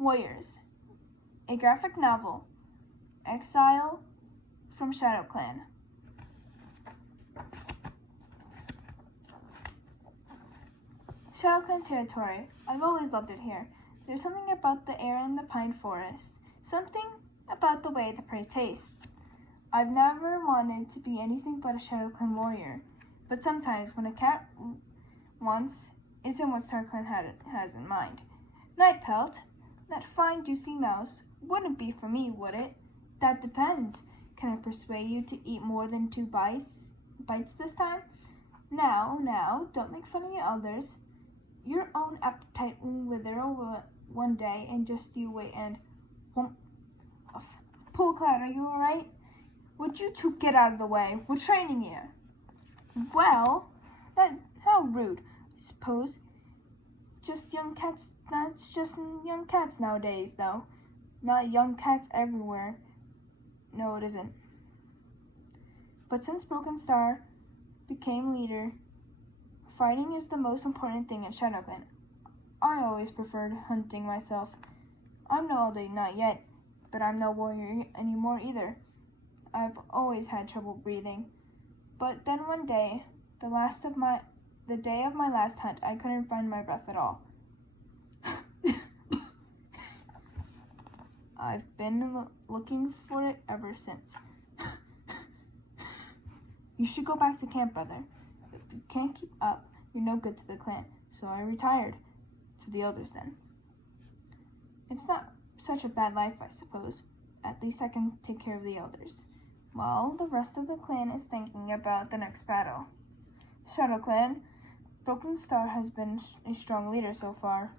Warriors, a graphic novel, Exile from ShadowClan. ShadowClan territory. I've always loved it here. There's something about the air in the pine forest, something about the way the prey tastes. I've never wanted to be anything but a ShadowClan warrior, but sometimes when a cat wants isn't what StarClan has in mind. Night Pelt, that fine juicy mouse, wouldn't be for me, would it? That depends. Can I persuade you to eat more than 2 bites this time? Now, don't make fun of your elders. Your own appetite will wither over one day, and just you wait and... Pool Cloud, are you alright? Would you two get out of the way? We're training you. Well, how rude. I suppose just young cats, that's just young cats nowadays, though. Not young cats everywhere. No, it isn't. But since Broken Star became leader, fighting is the most important thing in ShadowClan. I always preferred hunting myself. I'm no elder, not yet, but I'm no warrior anymore either. I've always had trouble breathing. But then one day, the day of my last hunt, I couldn't find my breath at all. I've been looking for it ever since. You should go back to camp, brother. If you can't keep up, you're no good to the clan. So I retired. To the elders then. It's not such a bad life, I suppose. At least I can take care of the elders. While the rest of the clan is thinking about the next battle. ShadowClan, Broken Star has been a strong leader so far.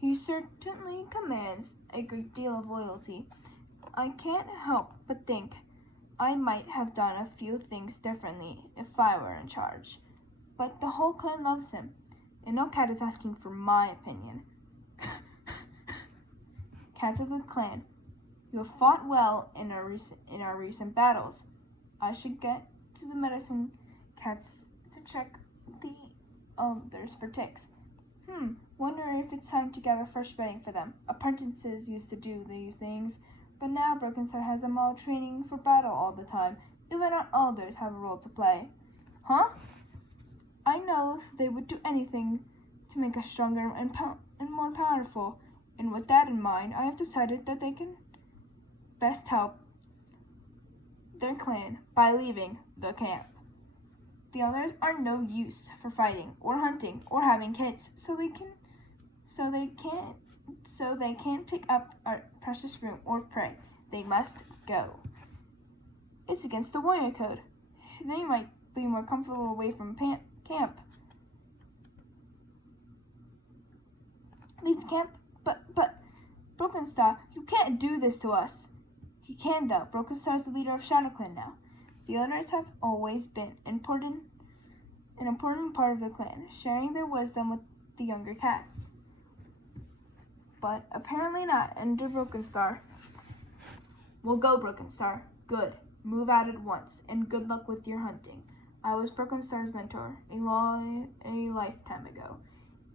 He certainly commands a great deal of loyalty. I can't help but think I might have done a few things differently if I were in charge. But the whole clan loves him, and no cat is asking for my opinion. Cats of the clan, you have fought well in our recent battles. I should get to the medicine cats to check the elders for ticks. Wonder if it's time to gather fresh bedding for them. Apprentices used to do these things, but now Broken Star has them all training for battle all the time. Even our elders have a role to play. Huh? I know they would do anything to make us stronger and more powerful, and with that in mind, I have decided that they can best help their clan by leaving the camp. The others are no use for fighting or hunting or having kids, so they can't take up our precious room or prey. They must go. It's against the warrior code. They might be more comfortable away from camp. Leads camp? But, Broken Star, you can't do this to us. He can, though. Broken Star is the leader of ShadowClan now. The others have always been an important part of the clan, sharing their wisdom with the younger cats. But apparently not under Broken Star. We'll go, Broken Star. Good. Move out at once, and good luck with your hunting. I was Broken Star's mentor a lifetime ago.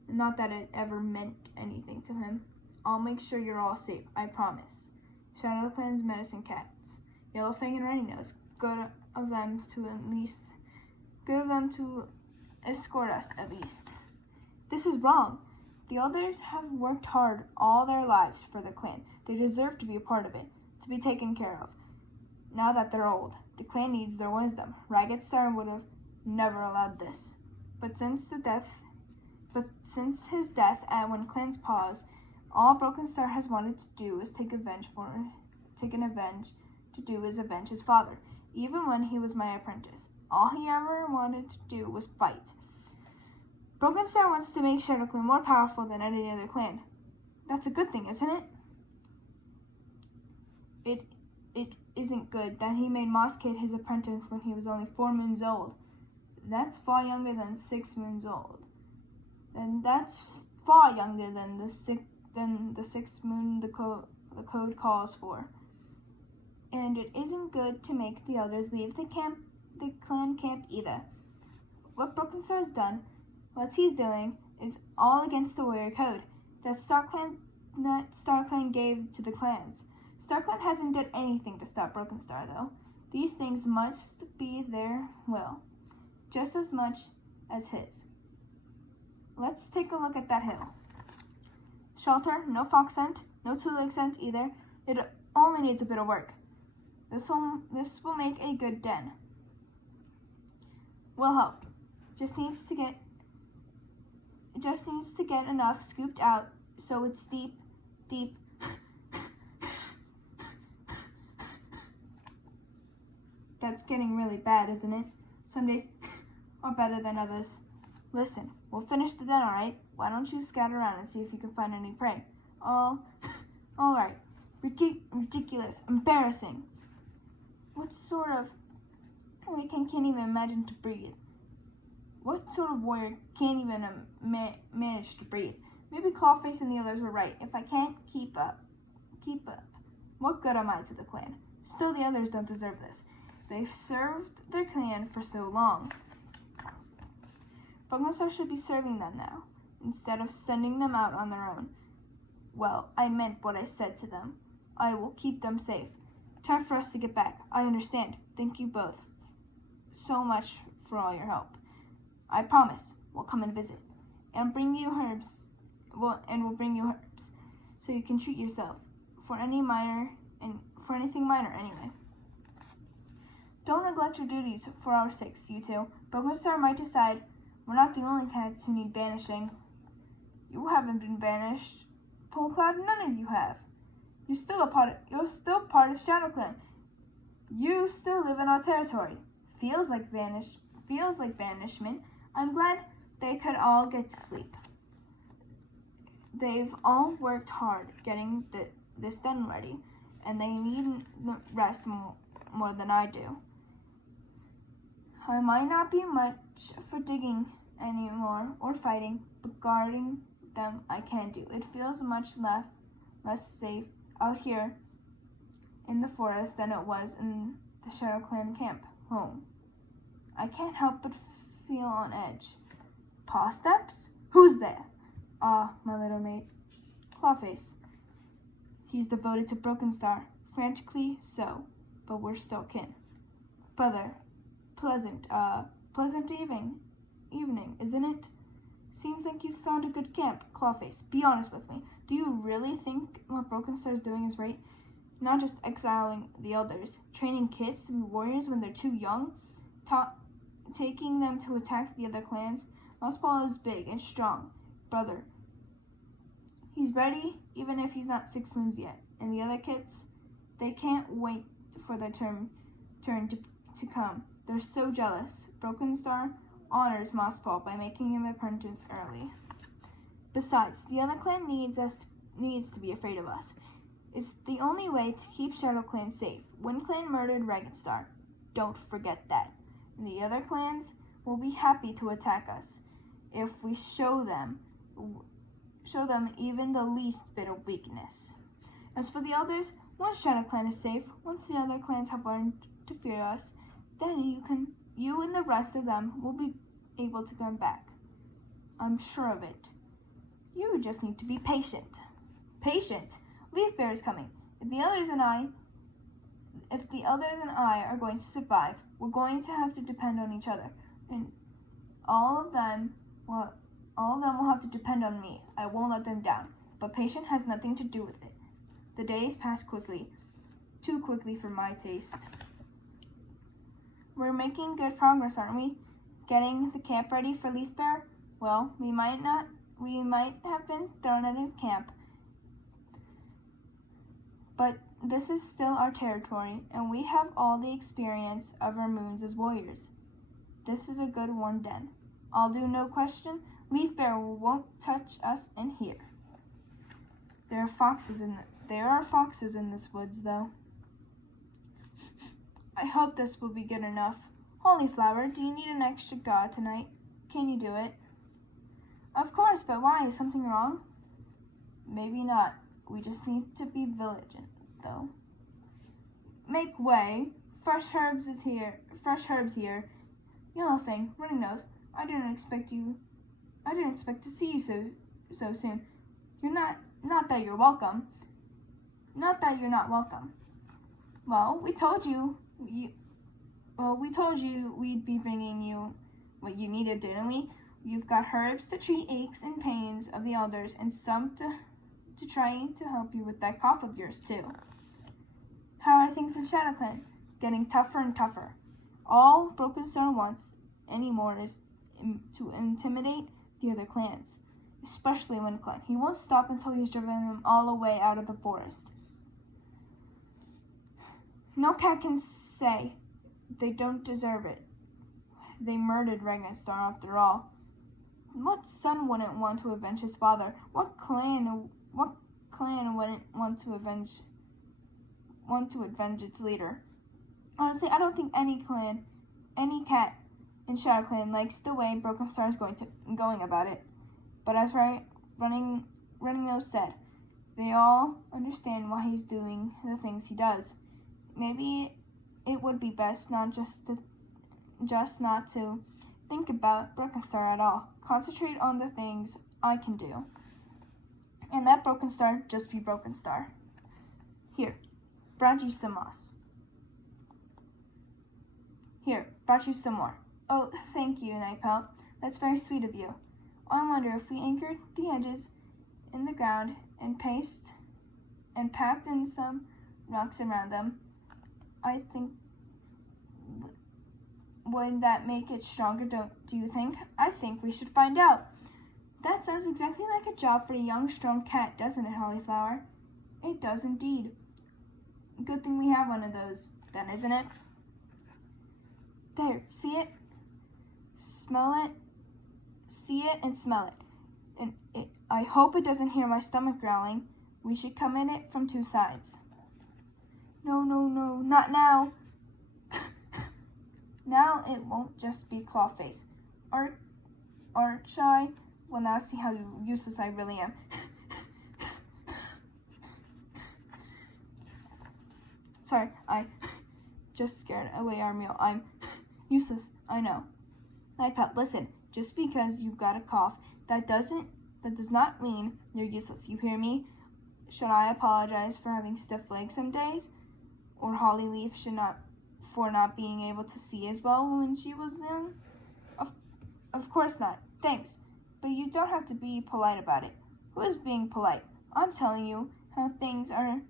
Not that it ever meant anything to him. I'll make sure you're all safe, I promise. ShadowClan's medicine cats, Yellowfang and Runnynose, good of them to escort us at least. This is wrong. The elders have worked hard all their lives for the clan. They deserve to be a part of it, to be taken care of. Now that they're old, the clan needs their wisdom. Ragged Star would have never allowed this. But since his death and when clans pause, all Broken Star has wanted to do is avenge his father, even when he was my apprentice. All he ever wanted to do was fight. Broken Star wants to make ShadowClan more powerful than any other clan. That's a good thing, isn't it? It isn't good that he made Moss Kid his apprentice when he was only 4 moons old. That's far younger than 6 moons old. And that's far younger than the 6th moon the code calls for. And it isn't good to make the elders leave the clan camp either. What Broken Star's done, what he's doing, is all against the warrior code. That StarClan that StarClan gave to the clans. StarClan hasn't done anything to stop Broken Star, though. These things must be their will, just as much as his. Let's take a look at that hill. Shelter, no fox scent, no two-leg scent either. It only needs a bit of work. This will make a good den. Will help. Just needs to get enough scooped out so it's deep. That's getting really bad, isn't it? Some days are better than others. Listen, we'll finish the den, all right? Why don't you scatter around and see if you can find any prey? All right. Ridiculous. Embarrassing. What sort of warrior can't even imagine to breathe? What sort of warrior can't even manage to breathe? Maybe Clawface and the others were right. If I can't keep up, what good am I to the clan? Still, the others don't deserve this. They've served their clan for so long. Broken Star should be serving them now, instead of sending them out on their own. Well, I meant what I said to them. I will keep them safe. Time for us to get back. I understand. Thank you both so much for all your help. I promise we'll come and visit and bring you herbs. We'll bring you herbs so you can treat yourself for anything minor anyway. Don't neglect your duties for our sakes, you two. Broken Star might decide we're not the only cats who need banishing. You haven't been banished, Polcloud. None of you have. You're still part of shadowclan. You still live in our territory. Feels like banishment. I'm glad they could all get to sleep. They've all worked hard getting this done ready, and they need rest more than I do. I might not be much for digging anymore or fighting, but guarding them I can do. It feels much less safe out here in the forest than it was in the shadowclan camp home. I can't help but feel on edge. Paw steps? Who's there? Ah, my little mate. Clawface. He's devoted to Broken Star. Frantically so, but we're still kin. Brother, pleasant evening, isn't it? Seems like you've found a good camp. Clawface, be honest with me. Do you really think what Broken Star's doing is right? Not just exiling the elders, training kids to be warriors when they're too young, taking them to attack the other clans. Lost Paul is big and strong. Brother, he's ready even if he's not 6 moons yet. And the other kids, they can't wait for their turn to come. They're so jealous. Broken Star honors Moss Paul by making him apprentice early. Besides, the other clan needs to be afraid of us. It's the only way to keep shadowclan safe. Wind Clan murdered Ragged Star. Don't forget that. And the other clans will be happy to attack us if we show them even the least bit of weakness. As for the elders, once shadowclan is safe, once the other clans have learned to fear us, then you and the rest of them will be able to come back. I'm sure of it. You just need to be patient. Patient? Leaf Bear is coming. If the others and I are going to survive, we're going to have to depend on each other. And all of them will have to depend on me. I won't let them down. But patience has nothing to do with it. The days pass quickly. Too quickly for my taste. We're making good progress, aren't we? Getting the camp ready for Leaf Bear? Well, we might have been thrown out of camp, but this is still our territory, and we have all the experience of our moons as warriors. This is a good one den. I'll do no question. Leaf Bear won't touch us in here. There are foxes in this woods, though. I hope this will be good enough. Holy Flower, do you need an extra god tonight? Can you do it? Of course, but why? Is something wrong? Maybe not. We just need to be vigilant, though. Make way. Fresh herbs here. Yellow Thing, Running Nose. I didn't expect to see you so soon. You're Not that you're welcome. Not that you're not welcome. Well, we told you we'd be bringing you what you needed, didn't we? You've got herbs to treat aches and pains of the elders, and some to try to help you with that cough of yours, too. How are things in ShadowClan? Getting tougher and tougher. All Broken Star wants anymore is to intimidate the other clans, especially Wind Clan. He won't stop until he's driven them all away out of the forest. No cat can say they don't deserve it. They murdered Regenstar after all. What son wouldn't want to avenge his father? What clan wouldn't want to avenge its leader? Honestly, I don't think any cat in ShadowClan likes the way Broken Star is going about it. But as Running Nose said, they all understand why he's doing the things he does. Maybe it would be best not to think about Broken Star at all. Concentrate on the things I can do. And let Broken Star just be Broken Star. Here, brought you some moss. Here, brought you some more. Oh, thank you, Nightpelt. That's very sweet of you. I wonder if we anchored the edges in the ground and packed in some rocks around them, I think, would that make it stronger, do you think? I think we should find out. That sounds exactly like a job for a young, strong cat, doesn't it, Hollyflower? It does indeed. Good thing we have one of those, then, isn't it? There, see it? Smell it? See it and smell it. I hope it doesn't hear my stomach growling. We should come in it from two sides. No, not now. Now it won't just be Clawface. Aren't I? Well, now see how useless I really am. Sorry, I just scared away our meal. I'm useless, I know. Nightpelt, listen. Just because you've got a cough, that does not mean you're useless. You hear me? Should I apologize for having stiff legs some days? Or Hollyleaf for not being able to see as well when she was young? Of course not. Thanks. But you don't have to be polite about it. Who is being polite? I'm telling you how things are.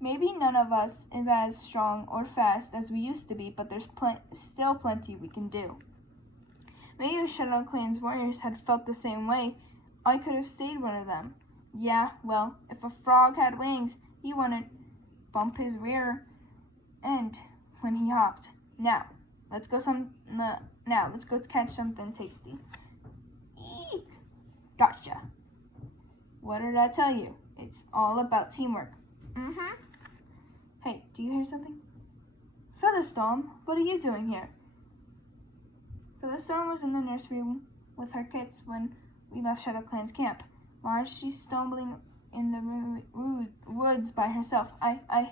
Maybe none of us is as strong or fast as we used to be, but there's still plenty we can do. Maybe if ShadowClan's warriors had felt the same way, I could have stayed one of them. Yeah, well, if a frog had wings, he wouldn't bump his rear end when he hopped. Now, let's go catch something tasty. Eek! Gotcha. What did I tell you? It's all about teamwork. Hey, do you hear something? Featherstorm, what are you doing here? Featherstorm was in the nursery with her kits when we left ShadowClan's camp. Why is she stumbling in the woods by herself? I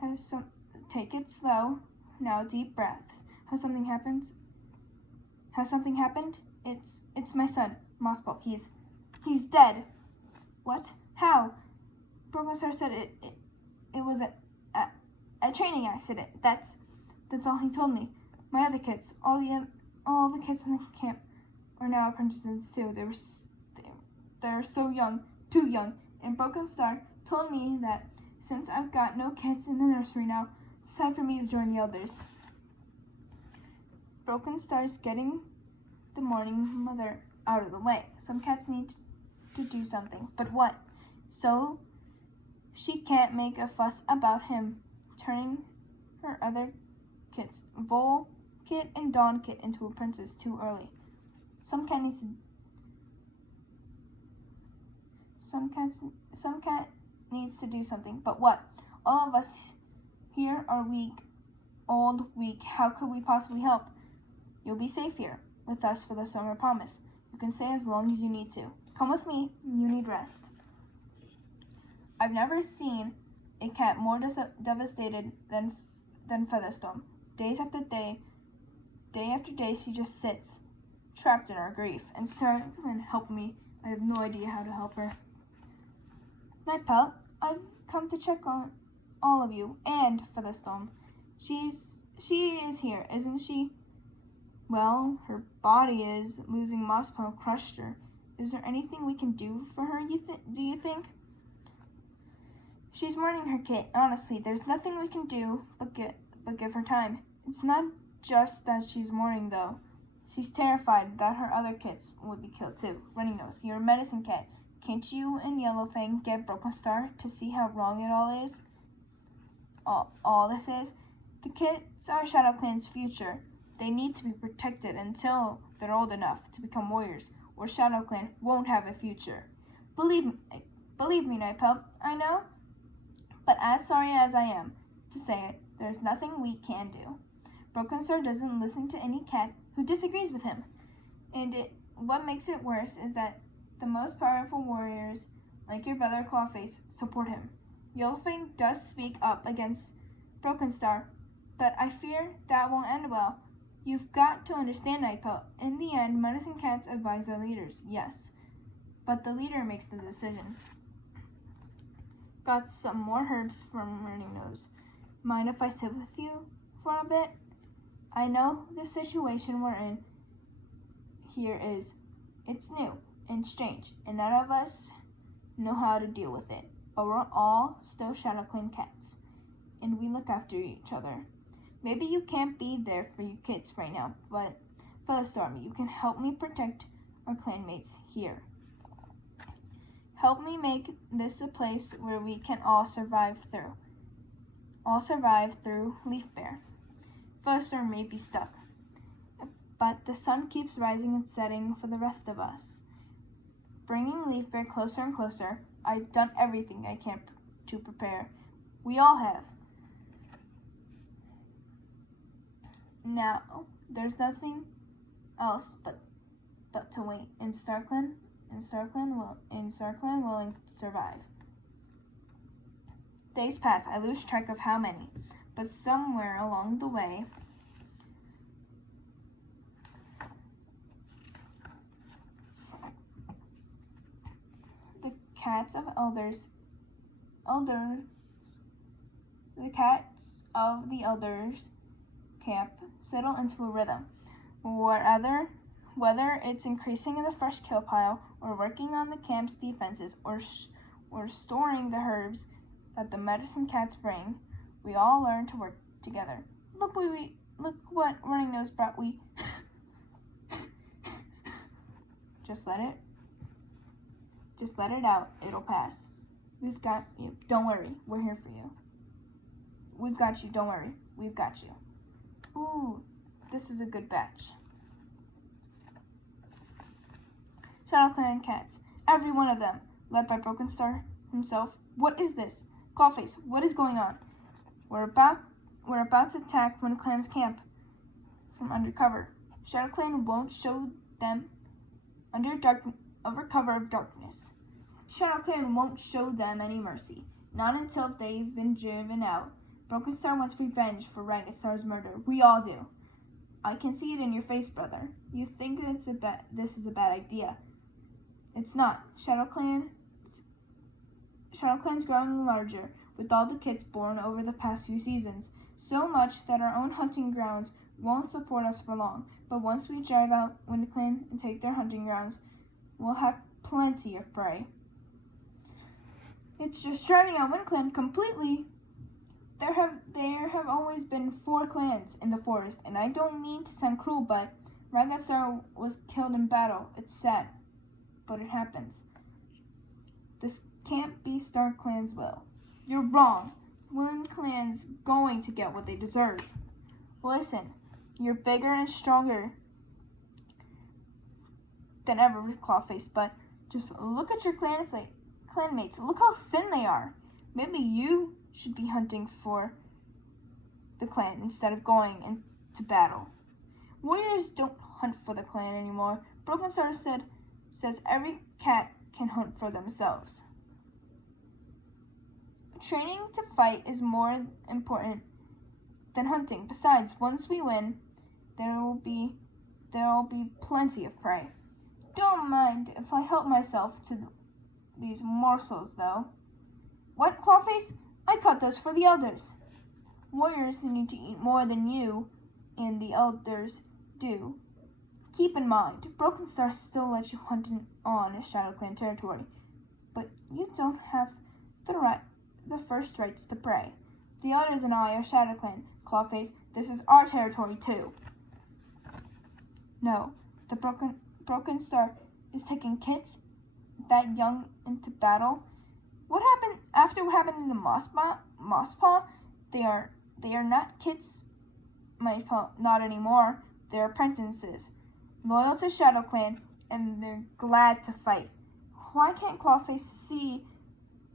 have some. Take it slow. Now, deep breaths. Has something happened? It's my son, Mossball. He's dead. What? How? Broken Star said it was a training accident. That's all he told me. My other kids, all the kids in the camp, are now apprentices too. They're so young, too young. And Broken Star told me that since I've got no kids in the nursery now, it's time for me to join the elders. Broken Star's getting the morning mother out of the way. Some cats need to do something, but what? So she can't make a fuss about him turning her other kits, Vol Kit and Dawn Kit, into a princess too early. Some cat needs to do something, but what? All of us here are weak. How could we possibly help? You'll be safe here with us for the summer, promise. You can stay as long as you need to. Come with me, you need rest. I've never seen a cat more devastated than Featherstorm. Day after day, she just sits, trapped in her grief, and help me. I have no idea how to help her. Night Pelt, I've come to check on all of you and for the storm. She is here, isn't she? Well, her body is. Losing Mosspaw crushed her. Is there anything we can do for her, do you think? She's mourning her kit. Honestly, there's nothing we can do but give her time. It's not just that she's mourning, though. She's terrified that her other kits would be killed too. Running Nose, you're a medicine cat. Can't you and Yellowfang get Broken Star to see how wrong it all is? All this is? The kits are shadowclan's future. They need to be protected until they're old enough to become warriors, or shadowclan won't have a future. Believe me, Nightpelt, I know. But as sorry as I am to say it, there's nothing we can do. Broken Star doesn't listen to any cat who disagrees with him. And what makes it worse is that the most powerful warriors, like your brother Clawface, support him. Yellowfang does speak up against Broken Star, but I fear that won't end well. You've got to understand, Nightpelt. In the end, medicine cats advise their leaders, yes. But the leader makes the decision. Got some more herbs from Running Nose. Mind if I sit with you for a bit? I know the situation we're in here it's new and strange, and none of us know how to deal with it. But we're all still shadowclan cats, and we look after each other. Maybe you can't be there for your kids right now, but for the storm, you can help me protect our clanmates here. Help me make this a place where we can all survive through. Leaf Bear. Foster may be stuck, but the sun keeps rising and setting for the rest of us. Bringing Leaf Bear closer and closer, I've done everything I can to prepare. We all have. Now, there's nothing else but to wait. In StarClan will survive. Days pass. I lose track of how many, but somewhere along the way, the cats of the elders camp settle into a rhythm. Whether it's increasing in the first kill pile, or working on the camp's defenses, or storing the herbs that the medicine cats bring, we all learn to work together. Look what Running Nose brought. Just let it out. It'll pass. We've got you. Don't worry. We're here for you. We've got you. Don't worry. We've got you. Ooh, this is a good batch. ShadowClan cats, every one of them, led by Broken Star himself. What is this? Clawface, what is going on? We're about to attack WindClan's camp from undercover. ShadowClan won't show them under cover of darkness. ShadowClan won't show them any mercy, not until they've been driven out. Broken Star wants revenge for Ragged Star's murder. We all do. I can see it in your face, brother. You think this is a bad idea. It's not. ShadowClan's growing larger, with all the kits born over the past few seasons, so much that our own hunting grounds won't support us for long. But once we drive out WindClan and take their hunting grounds, we'll have plenty of prey. It's just driving out WindClan completely. There have always been 4 clans in the forest, and I don't mean to sound cruel, but Ragasar was killed in battle. It's sad, but it happens. This can't be StarClan's will. You're wrong. WindClan's going to get what they deserve. Listen, you're bigger and stronger than ever, Clawface, but just look at your clanmates. Look how thin they are. Maybe you should be hunting for the clan instead of going into battle. Warriors don't hunt for the clan anymore. Broken Star says every cat can hunt for themselves. Training to fight is more important than hunting. Besides, once we win, there will be plenty of prey. Don't mind if I help myself to these morsels, though. What, Clawface? I caught those for the elders. Warriors need to eat more than you and the elders do. Keep in mind, Broken Star still lets you hunt on shadowclan territory, but you don't have the first rights to prey. The elders and I are shadowclan, Clawface. This is our territory too. No, the Broken Star is taking kids that young into battle. What happened after what happened in the Mosspaw? They are not kids, my paw, not anymore. They're apprentices, loyal to shadowclan, and they're glad to fight. Why can't Clawface see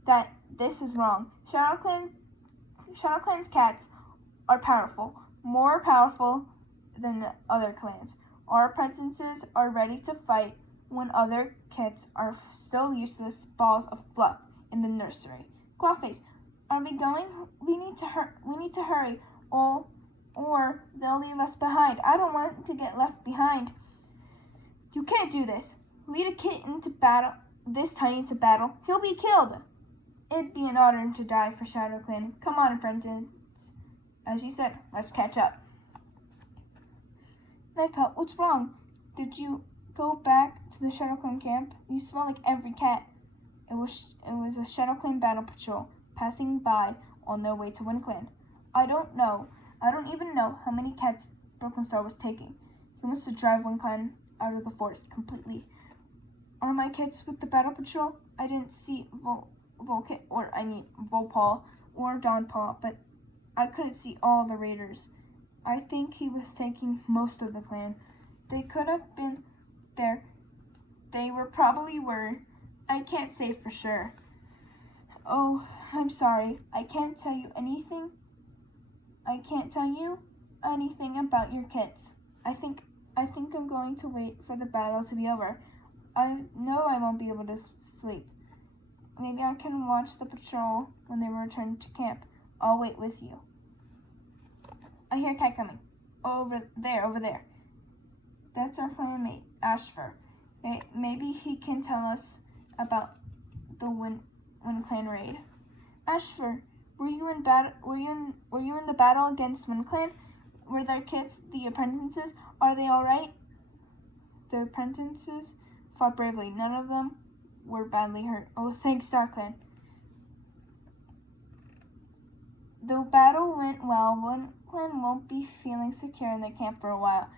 that this is wrong? Shadowclan's cats are powerful, more powerful than the other clans. Our apprentices are ready to fight when other kids are still useless balls of fluff in the nursery. Clawface, are we going? We need to hurry, or they'll leave us behind. I don't want to get left behind. You can't do this. Lead a kid into battle, this tiny into battle. He'll be killed. It'd be an honor to die for shadowclan. Come on, apprentice. As you said, let's catch up. Nightpaw, what's wrong? Did you go back to the shadowclan camp? You smell like every cat. It was a shadowclan battle patrol passing by on their way to WindClan. I don't know. I don't even know how many cats Broken Star was taking. He wants to drive WindClan out of the forest completely. Are my kids with the battle patrol? I didn't see Volpaw or Dawnpaw, but I couldn't see all the raiders. I think he was taking most of the clan. They could have been there. They probably were. I can't say for sure. Oh, I'm sorry. I can't tell you anything about your kids. I think I'm going to wait for the battle to be over. I know I won't be able to sleep. Maybe I can watch the patrol when they return to camp. I'll wait with you. I hear a cat coming. Over there. That's our clanmate, Ashfur. Maybe he can tell us about the WindClan raid. Ashfur, were you in the battle against WindClan? Were their kids, the apprentices? Are they all right? The apprentices fought bravely. None of them were badly hurt. Oh, thanks, StarClan. The battle went well. WindClan won't be feeling secure in their camp for a while.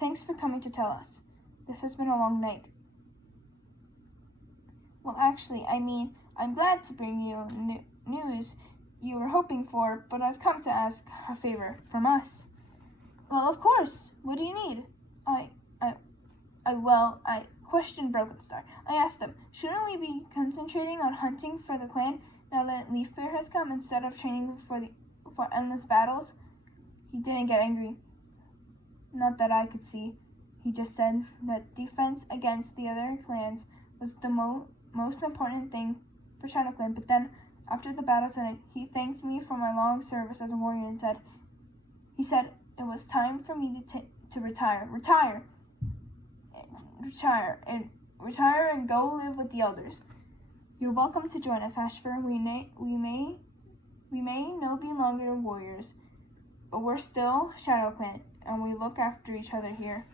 Thanks for coming to tell us. This has been a long night. Well, actually, I'm glad to bring you news you were hoping for, but I've come to ask a favor from us. Well, of course. What do you need? I questioned Broken Star. I asked him, shouldn't we be concentrating on hunting for the clan now that Leaf Bear has come instead of training for endless battles? He didn't get angry. Not that I could see. He just said that defense against the other clans was the most important thing for shadowclan. But then, after the battle tonight, he thanked me for my long service as a warrior and said it was time for me to retire and go live with the elders. You're welcome to join us, Ashfur. We may no be longer warriors, but we're still shadowclan, and we look after each other here.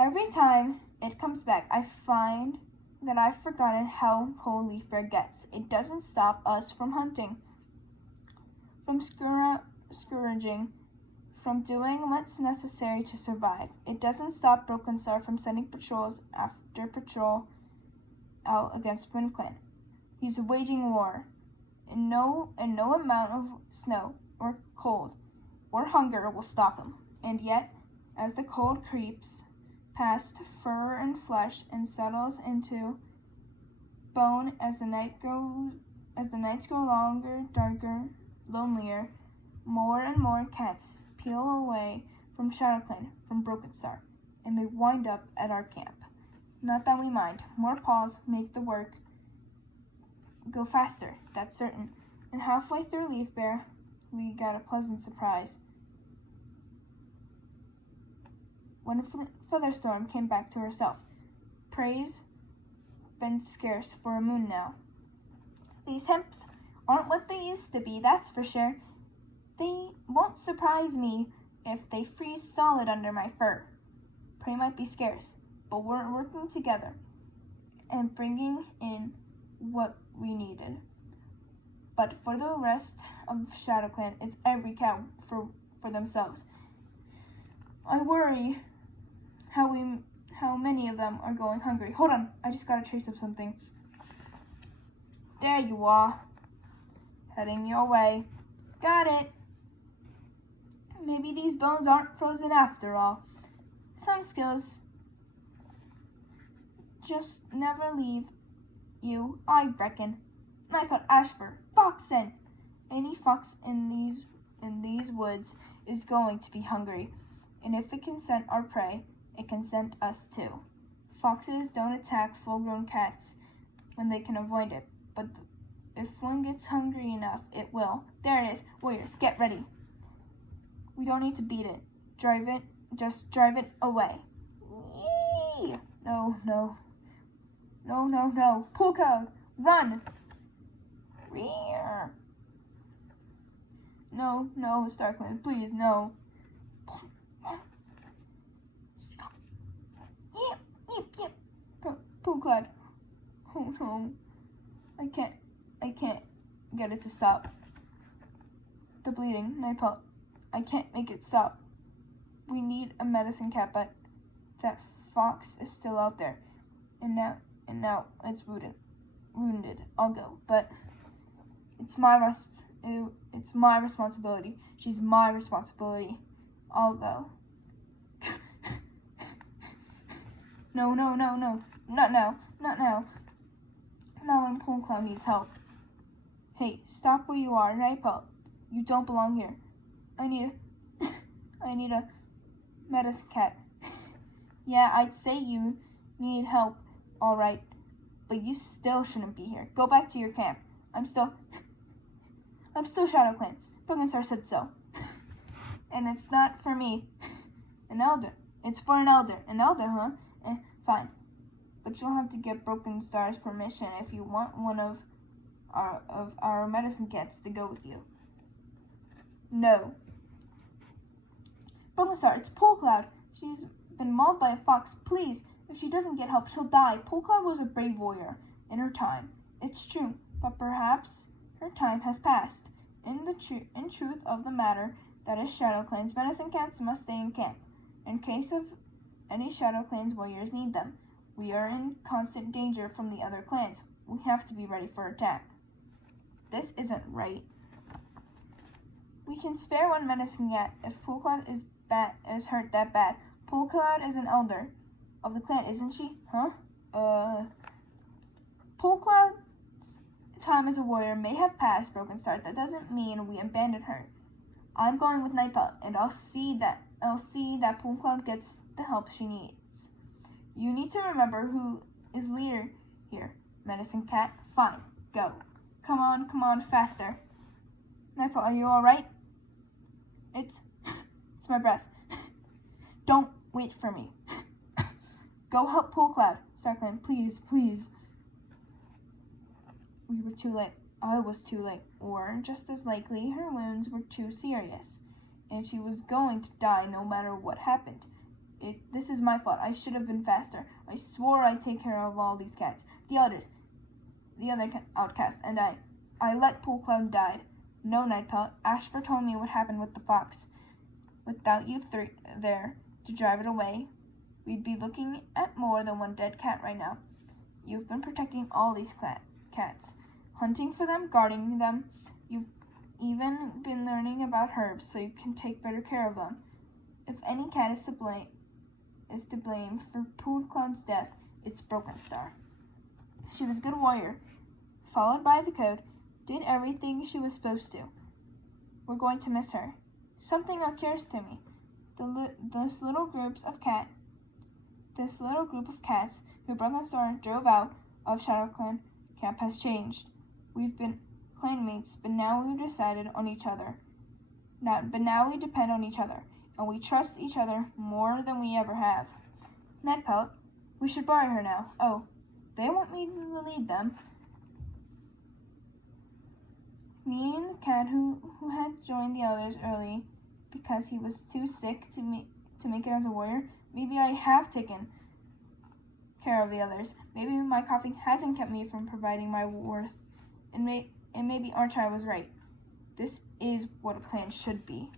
Every time it comes back, I find that I've forgotten how cold Leaf Bear gets. It doesn't stop us from hunting, from scourging, from doing what's necessary to survive. It doesn't stop Broken Star from sending patrols after patrol out against WindClan. He's waging war, and no amount of snow or cold or hunger will stop him. And yet, as the cold creeps past fur and flesh and settles into bone as the nights go longer, darker, lonelier, more and more cats peel away from shadowclan, from Broken Star, and they wind up at our camp. Not that we mind. More paws make the work go faster, that's certain. And halfway through Leaf Bear, we got a pleasant surprise. When Featherstorm came back to herself. Prey's been scarce for a moon now. These hemps aren't what they used to be, that's for sure. They won't surprise me if they freeze solid under my fur. Prey might be scarce, but we're working together and bringing in what we needed. But for the rest of ShadowClan, it's every cat for themselves. I worry how many of them are going hungry. Hold on, I just got a trace of something. There you are. Heading your way. Got it. Maybe these bones aren't frozen after all. Some skills just never leave you, I reckon. I thought Ashford, Foxen. Any fox in these woods is going to be hungry, and if it can scent our prey, it can scent us too. Foxes don't attack full-grown cats when they can avoid it, but if one gets hungry enough, it will. There it is. Warriors, get ready. We don't need to beat it. Just drive it away. Yee! No. Pull code. Run. Rear. No, Starkland, please, no. Yep. Pull cloud. Oh no. I can't get it to stop. The bleeding, Nightpaw. I can't make it stop. We need a medicine cat, but that fox is still out there. And now it's wounded. I'll go, but it's my responsibility. She's my responsibility. I'll go. No. Not now. Not when Pool Clown needs help. Hey, stop where you are, Nightpaw. You don't belong here. I need a medicine cat. Yeah, I'd say you need help, all right, but you still shouldn't be here. Go back to your camp. I'm still ShadowClan. Broken Star said so. And it's not for me. An elder. It's for an elder. An elder, huh? Fine. But you'll have to get Broken Star's permission if you want one of our medicine cats to go with you. No. Broken Star, it's Pool Cloud. She's been mauled by a fox. Please, if she doesn't get help, she'll die. Pool Cloud was a brave warrior in her time. It's true, but perhaps her time has passed. In truth of the matter, that is ShadowClan's medicine cats must stay in camp. In case of any ShadowClan's warriors need them. We are in constant danger from the other clans. We have to be ready for attack. This isn't right. We can spare one medicine cat if Pool Cloud is hurt that bad. Pool Cloud is an elder of the clan, isn't she? Huh? Pool Cloud's time as a warrior may have passed, Broken Star. That doesn't mean we abandoned her. I'm going with Nightpaw, and I'll see that Pool Cloud gets the help she needs. You need to remember who is leader here. Medicine cat, fine, go. Come on, faster. Nightpaw, are you alright? It's my breath. Don't wait for me. Go help Pool Cloud. Starkland, please. We were too late. I was too late. Or, just as likely, her wounds were too serious. And she was going to die no matter what happened. This is my fault. I should have been faster. I swore I'd take care of all these cats. The other outcast, and I let Pool Cloud die. No, Nightpaw. Ashford told me what happened with the fox. Without you there to drive it away, we'd be looking at more than one dead cat right now. You've been protecting all these cats, hunting for them, guarding them. You've even been learning about herbs so you can take better care of them. If any cat is to blame for Pool Cloud's death, it's Broken Star. She was a good warrior, followed by the code, did everything she was supposed to. We're going to miss her. Something occurs to me. This little group of cats who Broken Star drove out of ShadowClan camp has changed. We've been clanmates, but now we've decided on each other. Now we depend on each other, and we trust each other more than we ever have. Nightpaw, we should borrow her now. Oh, they want me to lead them. cat who had joined the others early because he was too sick to make it as a warrior. Maybe I have taken care of the others. Maybe my coughing hasn't kept me from providing my worth. And maybe Archie was right. This is what a clan should be.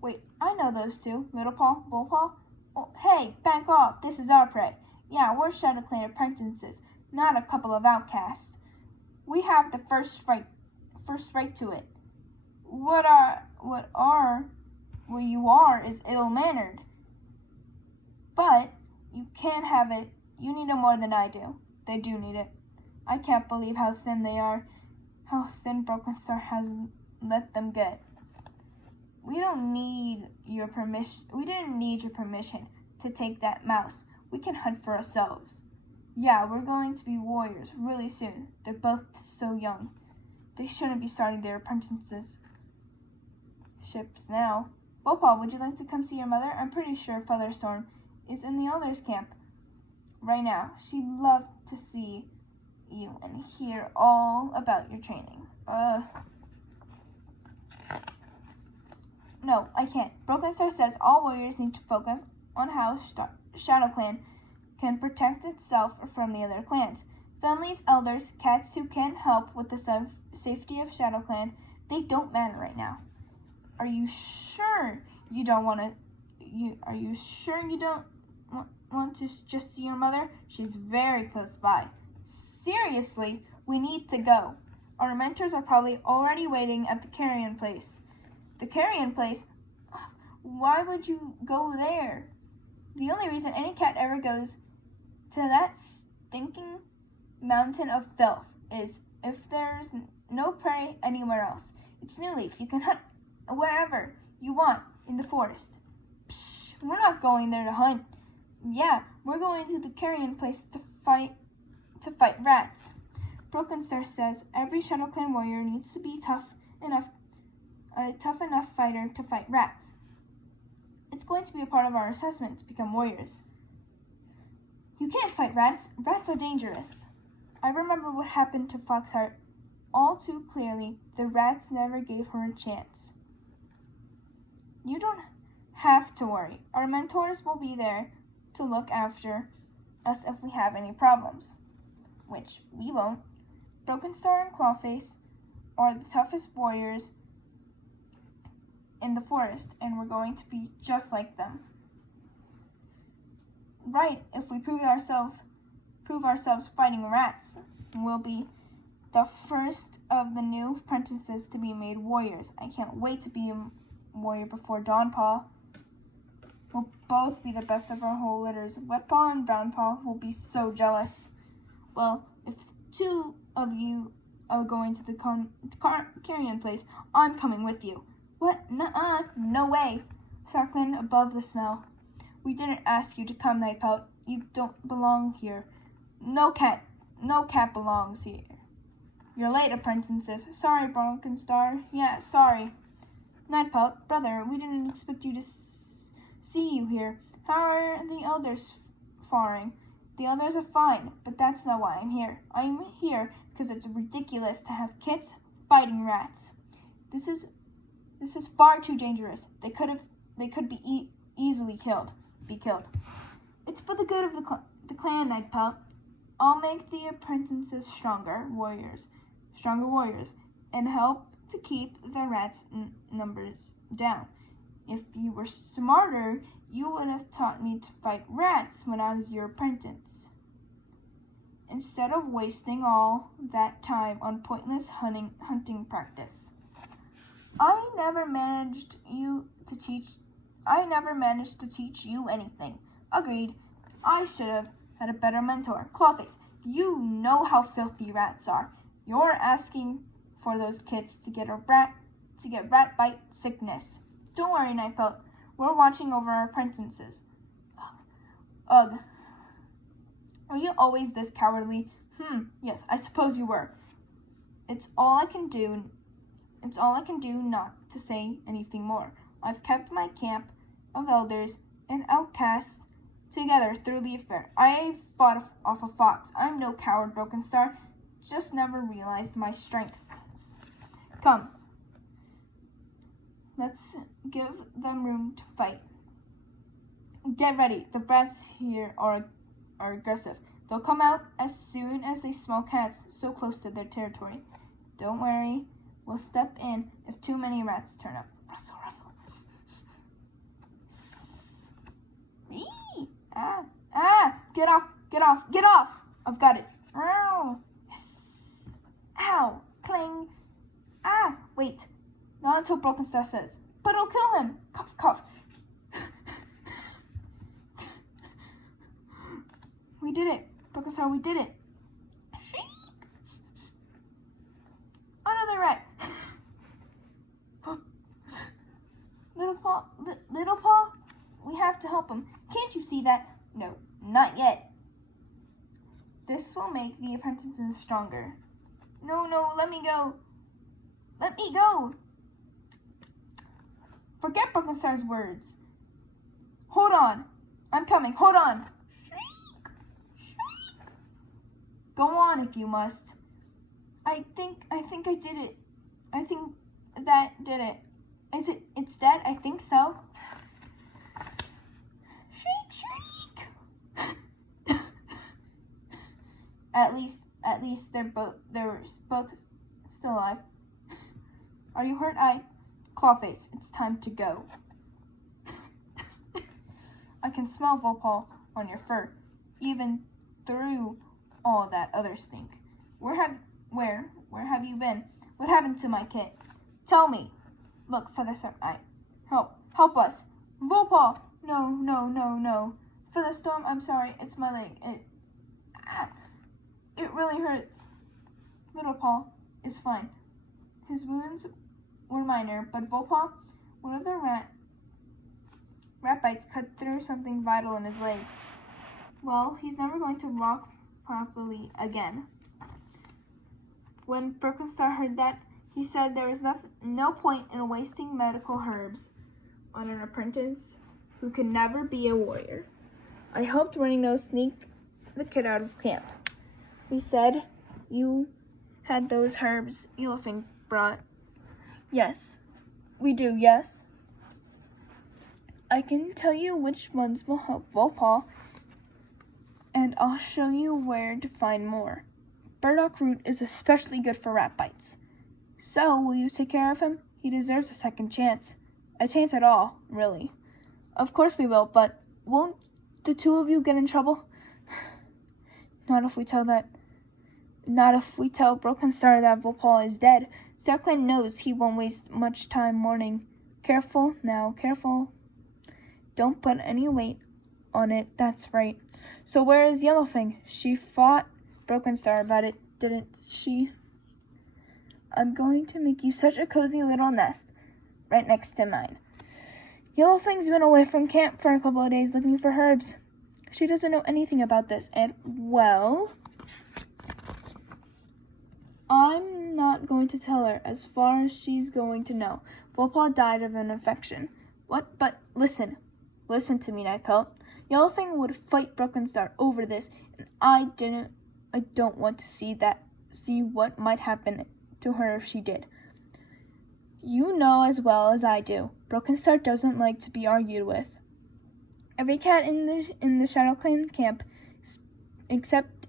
Wait, I know those two. Little Paw, Bull Paw. Oh, hey, back off. This is our prey. Yeah, we're shadowclan apprentices, not a couple of outcasts. We have the first right to it. What you are is ill-mannered. But you can't have it. You need it more than I do. They do need it. I can't believe how thin they are. How thin Broken Star has let them get. We didn't need your permission to take that mouse. We can hunt for ourselves. Yeah, we're going to be warriors really soon. They're both so young. They shouldn't be starting their apprenticeships now. Bopal, would you like to come see your mother? I'm pretty sure Featherstorm is in the elders' camp right now. She'd love to see you and hear all about your training. No, I can't. Broken Star says all warriors need to focus on how shadowclan can protect itself from the other clans. Families, elders, cats who can help with the safety of shadowclan, they don't matter right now. Are you sure you don't want to? Are you sure you don't want to just see your mother? She's very close by. Seriously, we need to go. Our mentors are probably already waiting at the carrion place. The carrion place? Why would you go there? The only reason any cat ever goes to that stinking mountain of filth is if there's no prey anywhere else. It's New Leaf. You can hunt wherever you want in the forest. Psh, we're not going there to hunt. Yeah, we're going to the carrion place to fight rats. Broken Star says every shadowclan warrior needs to be a tough enough fighter to fight rats. It's going to be a part of our assessment to become warriors. You can't fight rats. Rats are dangerous. I remember what happened to Foxheart all too clearly. The rats never gave her a chance. You don't have to worry. Our mentors will be there to look after us if we have any problems, which we won't. Broken Star and Clawface are the toughest warriors in the forest, and we're going to be just like them. Right, if we prove ourselves fighting rats, we'll be the first of the new apprentices to be made warriors. I can't wait to be a warrior before Dawnpaw. We'll both be the best of our whole litters. Wetpaw and Brownpaw will be so jealous. Well, if two of you are going to the carrion place, I'm coming with you. What? Nuh-uh. No way. Sarklin above the smell. We didn't ask you to come, Nightpout. You don't belong here. No cat belongs here. You're late, apprentices. Sorry, Broken Star. Yeah, sorry. Nightpout, brother, we didn't expect you to see you here. How are the elders faring? The elders are fine, but that's not why I'm here. I'm here because it's ridiculous to have kids fighting rats. This is far too dangerous. They could be easily killed. It's for the good of the clan, Nightpout. I'll make the apprentices stronger warriors, and help to keep the rats' numbers down. If you were smarter, you would have taught me to fight rats when I was your apprentice, instead of wasting all that time on pointless hunting practice. I never managed to teach you anything. Agreed. I should have had a better mentor. Clawface, you know how filthy rats are. You're asking for those kids to get rat bite sickness. Don't worry, Nightbelt. We're watching over our apprentices. Ugh. Are you always this cowardly? Yes, I suppose you were. It's all I can do not to say anything more. I've kept my camp of elders and outcasts together through the affair. I fought off a fox. I'm no coward, Broken Star. just never realized my strengths. Come, let's give them room to fight. Get ready. The rats here are aggressive. They'll come out as soon as they smell cats so close to their territory. Don't worry. We'll step in if too many rats turn up. Rustle, rustle. Get off, get off, get off. I've got it. Ow. Yes. Ow. Cling. Wait. Not until Broken Star says. But it'll kill him. Cough, cough. We did it. Broken Star, we did it. Shriek. Another rat. Little Paw, we have to help him. Can't you see that? No, not yet. This will make the apprentices stronger. No, let me go. Let me go. Forget Broken Star's words. Hold on. I'm coming. Hold on. Shriek. Shriek. Go on if you must. I think I did it. I think that did it. It's dead? I think so. Shriek, shriek. At least they're both still alive. Are you hurt? Clawface, it's time to go. I can smell Volpaw on your fur, even through all that other stink. Where have you been? What happened to my kit? Tell me. Look, Featherstorm, help us. Volpaw! No. Featherstorm, I'm sorry, it's my leg. It really hurts. Little Paw is fine. His wounds were minor, but Volpaw, one of the rat bites cut through something vital in his leg. Well, he's never going to walk properly again. When Broken Star heard that, he said there was no point in wasting medical herbs on an apprentice who could never be a warrior. I helped Running Nose sneak the kid out of camp. He said you had those herbs Yellowfin brought. Yes, we do, yes. I can tell you which ones will help Volpaw, and I'll show you where to find more. Burdock root is especially good for rat bites. So, will you take care of him? He deserves a second chance. A chance at all, really. Of course we will, but won't the two of you get in trouble? Not if we tell Broken Star that Volpaw is dead. StarClan knows he won't waste much time mourning. Careful now, careful. Don't put any weight on it, that's right. So where is Yellowfin? She fought Broken Star about it, didn't she? I'm going to make you such a cozy little nest right next to mine. Yellowfin's been away from camp for a couple of days looking for herbs. She doesn't know anything about this, and, well, I'm not going to tell her as far as she's going to know. Volpaw died of an infection. What? But listen to me, Nightpelt. Yellowfin would fight Broken Star over this, and I don't want to see what might happen to her if she did. You know as well as I do, Broken Star doesn't like to be argued with. Every cat in the ShadowClan camp, except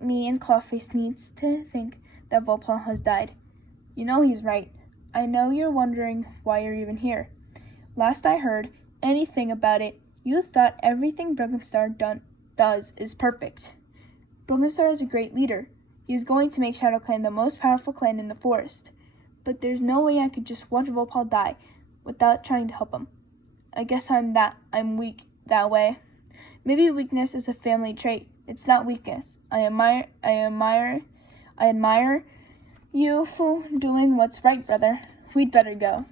me and Clawface, needs to think that Volpaw has died. You know he's right. I know you're wondering why you're even here. Last I heard anything about it, you thought everything Broken Star does is perfect. Broken Star is a great leader. He is going to make ShadowClan the most powerful clan in the forest. But there's no way I could just watch Volpaw die without trying to help him. I guess I'm weak that way. Maybe weakness is a family trait. It's not weakness. I admire you for doing what's right, brother. We'd better go.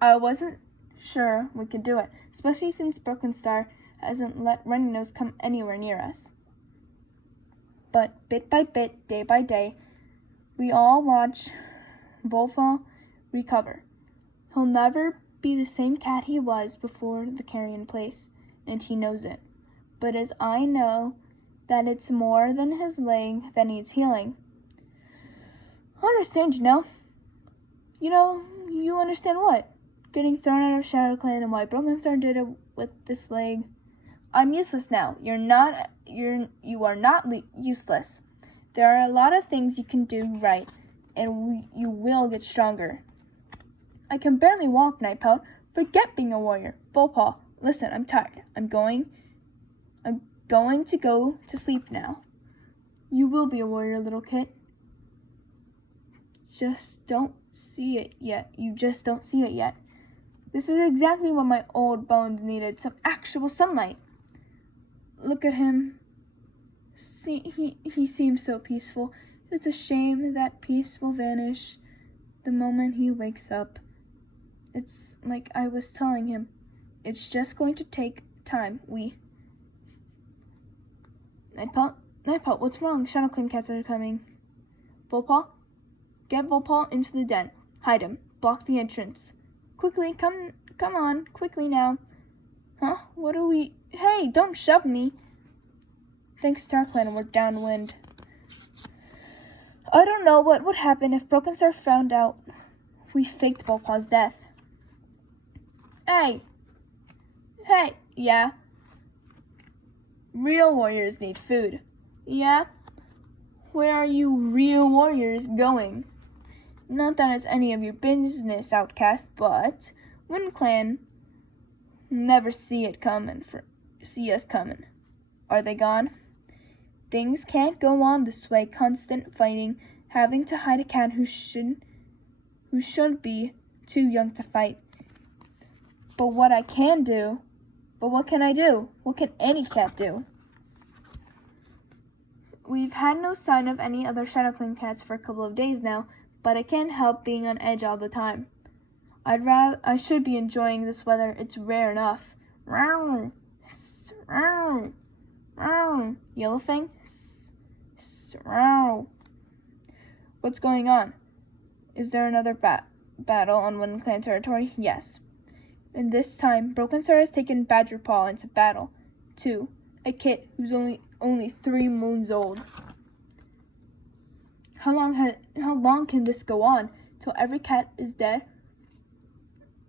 I wasn't sure we could do it, especially since Broken Star hasn't let Running Nose come anywhere near us. But bit by bit, day by day, we all watch Volpaw recover. He'll never be the same cat he was before the carrion place, and he knows it. But as I know that it's more than his leg that needs healing. I understand, you know. You understand what? Getting thrown out of shadowclan and why Broken Star did it with this leg. I'm useless now. You are not useless. There are a lot of things you can do right, and you will get stronger. I can barely walk, Nightpout. Forget being a warrior. Bullpaw, listen, I'm tired. I'm going to go to sleep now. You will be a warrior, little kid. Just don't see it yet. You just don't see it yet. This is exactly what my old bones needed, some actual sunlight. Look at him. See, he seems so peaceful. It's a shame that peace will vanish the moment he wakes up. It's like I was telling him. It's just going to take time. Nightpaw, what's wrong? shadowclan cats are coming. Bullpaw? Get Bullpaw into the den. Hide him. Block the entrance. Quickly, come on, quickly now. Huh? What are we... Hey, don't shove me. Thanks, StarClan, we're downwind. I don't know what would happen if Broken Star found out we faked Bullpaw's death. Hey, yeah. Real warriors need food. Yeah? Where are you real warriors going? Not that it's any of your business, outcast, but WindClan never see us coming. Are they gone? Things can't go on this way, constant fighting, having to hide a cat who should be too young to fight. But what can I do? What can any cat do? We've had no sign of any other shadowclan cats for a couple of days now, but I can't help being on edge all the time. I should be enjoying this weather. It's rare enough. Row, row, row. Yellowfang? Row. What's going on? Is there another battle on WindClan territory? Yes. And this time, Broken Star has taken Badger Paw into battle. 2. A kit who's only 3 moons old. How long can this go on? Till every cat is dead?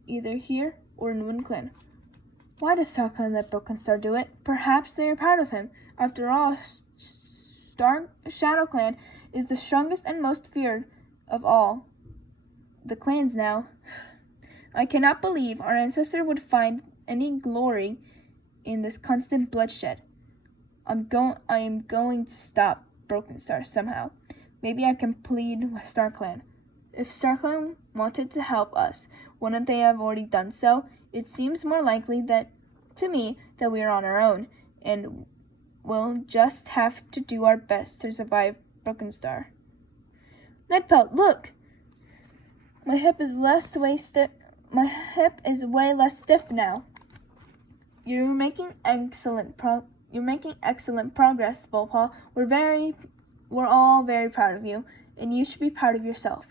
Either here or in WindClan. Why does StarClan let Broken Star do it? Perhaps they are proud of him. After all, ShadowClan is the strongest and most feared of all the clans now. I cannot believe our ancestor would find any glory in this constant bloodshed. I am going to stop Broken Star somehow. Maybe I can plead with StarClan. If StarClan wanted to help us, wouldn't they have already done so? It seems more likely to me that we are on our own, and we'll just have to do our best to survive Broken Star. Nightpelt, look! My hip is way less stiff now. You're making excellent progress, Bullpaw. We're all very proud of you, and you should be proud of yourself.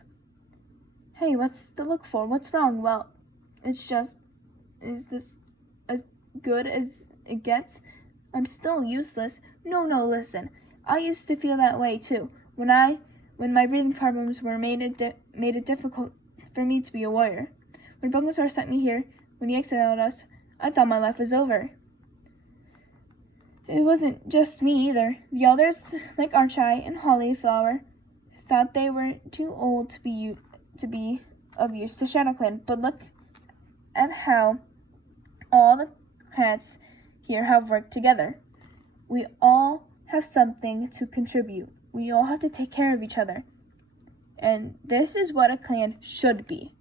Hey, what's to look for? What's wrong? Well, it's just, is this as good as it gets? I'm still useless. No, listen. I used to feel that way too. When my breathing problems made it difficult for me to be a warrior. When Broken Star sent me here, when he exiled us, I thought my life was over. It wasn't just me either. The elders, like Archeye and Hollyflower, thought they were too old to be of use to ShadowClan. But look at how all the cats here have worked together. We all have something to contribute. We all have to take care of each other. And this is what a clan should be.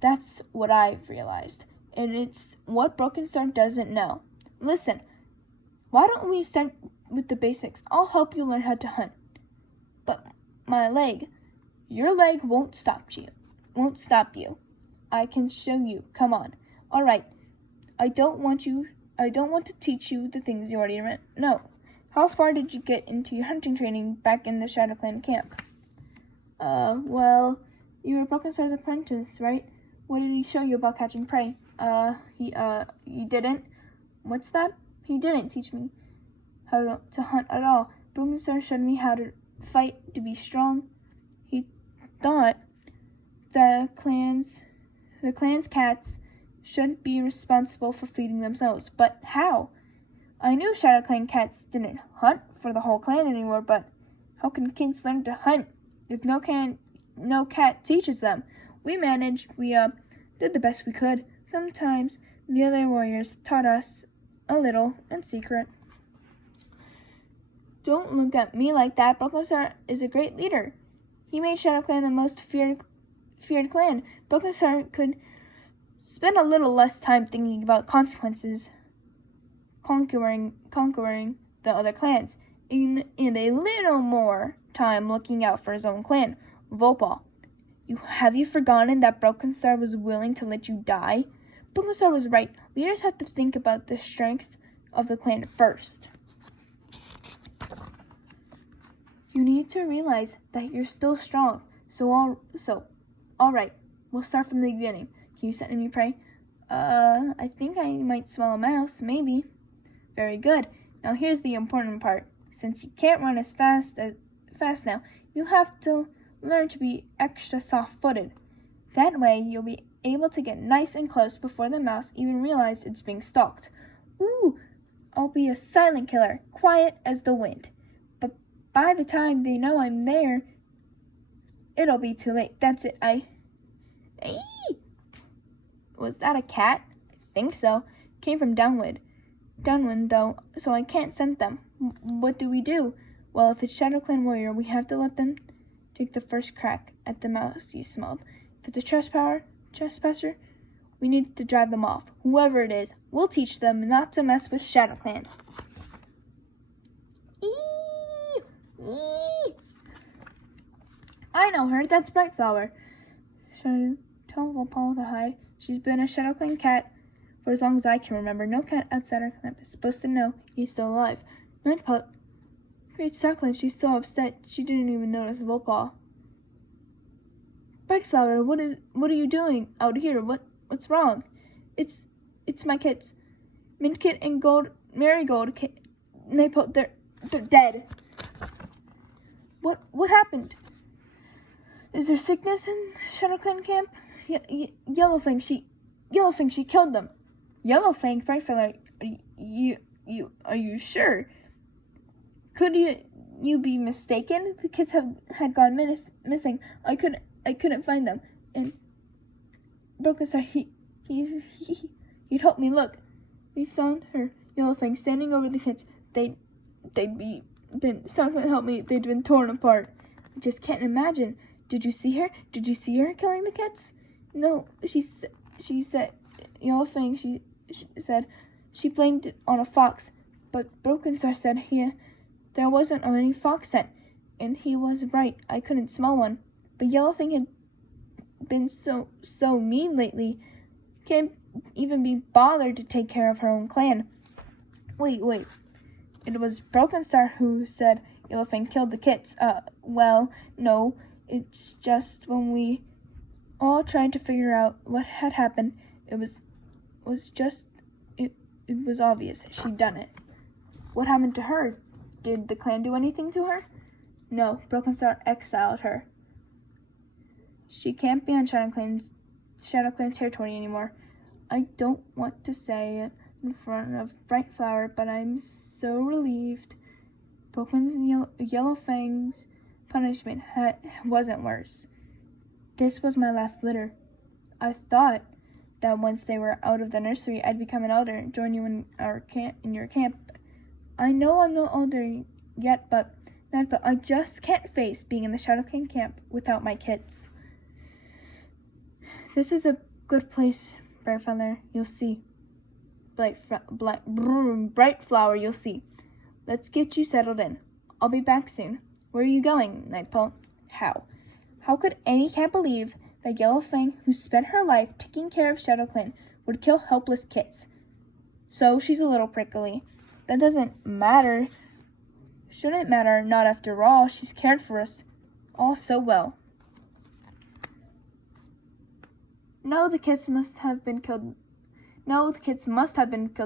That's what I've realized. And it's what Broken Star doesn't know. Listen, why don't we start with the basics? I'll help you learn how to hunt. But your leg won't stop you. I can show you. Come on. All right. I don't want to teach you the things you already know. How far did you get into your hunting training back in the ShadowClan camp? Well, you were Broken Star's apprentice, right? What did he show you about catching prey? He didn't. What's that? He didn't teach me. how to hunt at all. Broken Star showed me how to fight to be strong. He thought the clan's cats should be responsible for feeding themselves. But how? I knew shadowclan cats didn't hunt for the whole clan anymore, but how can kids learn to hunt if no cat teaches them? We managed. We did the best we could. Sometimes the other warriors taught us a little in secret. Don't look at me like that. Broken Star is a great leader. He made shadowclan the most feared clan. Broken Star could spend a little less time thinking about consequences, conquering the other clans, and a little more time looking out for his own clan. Vopal, have you forgotten that Broken Star was willing to let you die? Broken Star was right. Leaders have to think about the strength of the clan first. You need to realize that you're still strong. All right, we'll start from the beginning. Can you set me pray? I think I might smell a mouse, maybe. Very good. Now here's the important part. Since you can't run as fast now, you have to learn to be extra soft-footed. That way, you'll be able to get nice and close before the mouse even realizes it's being stalked. Ooh, I'll be a silent killer, quiet as the wind. But by the time they know I'm there, it'll be too late. That's it. Was that a cat? I think so. Came from downwind though, so I can't send them. What do we do? Well, if it's shadowclan warrior, we have to let them take the first crack at the mouse you smelled. If it's a trespasser, we need to drive them off. Whoever it is, we'll teach them not to mess with shadowclan. I know her. That's Brightflower. Tell Vopal to hide. She's been a shadowclan cat for as long as I can remember. No cat outside our clan is supposed to know he's still alive. Nightpot. Great Starclan, she's so upset she didn't even notice Vopal. Brightflower, what are you doing out here? What's wrong? It's my kids. Mintkit and Marigold. Nightpot, they're dead. What happened? Is there sickness in shadowclan camp? Yellowfang, she killed them. Yellowfang, Brightflower, are you sure? Could you be mistaken? The kids had gone missing. I couldn't find them. And Broken Star, he'd help me look. We found her, Yellowfang, standing over the kids. Then Starkland helped me. They'd been torn apart. I just can't imagine. Did you see her? Did you see her killing the kids? No, she said, Yellowfang, she said, she blamed it on a fox. But Broken Star said there wasn't any fox scent, and he was right. I couldn't smell one. But Yellowfang had been so mean lately. Can't even be bothered to take care of her own clan. Wait. It was Broken Star who said Yellowfang killed the kids. Well, no. It's just when we all tried to figure out what had happened, it was obvious she'd done it. What happened to her? Did the clan do anything to her? No, Broken Star exiled her. She can't be on ShadowClan's territory anymore. I don't want to say it in front of Brightflower, but I'm so relieved. Yellowfang's punishment wasn't worse. This was my last litter. I thought that once they were out of the nursery, I'd become an elder and join you in your camp. I know I'm not older yet, but I just can't face being in the shadowclan camp without my kids. This is a good place, Brightflower, you'll see. Brightflower, you'll see. Let's get you settled in. I'll be back soon. Where are you going, Nightpole? How could any cat believe that Yellowfang, who spent her life taking care of shadowclan, would kill helpless kids? So she's a little prickly. That doesn't matter. Shouldn't matter, not after all. She's cared for us all so well. No, the kids must have been killed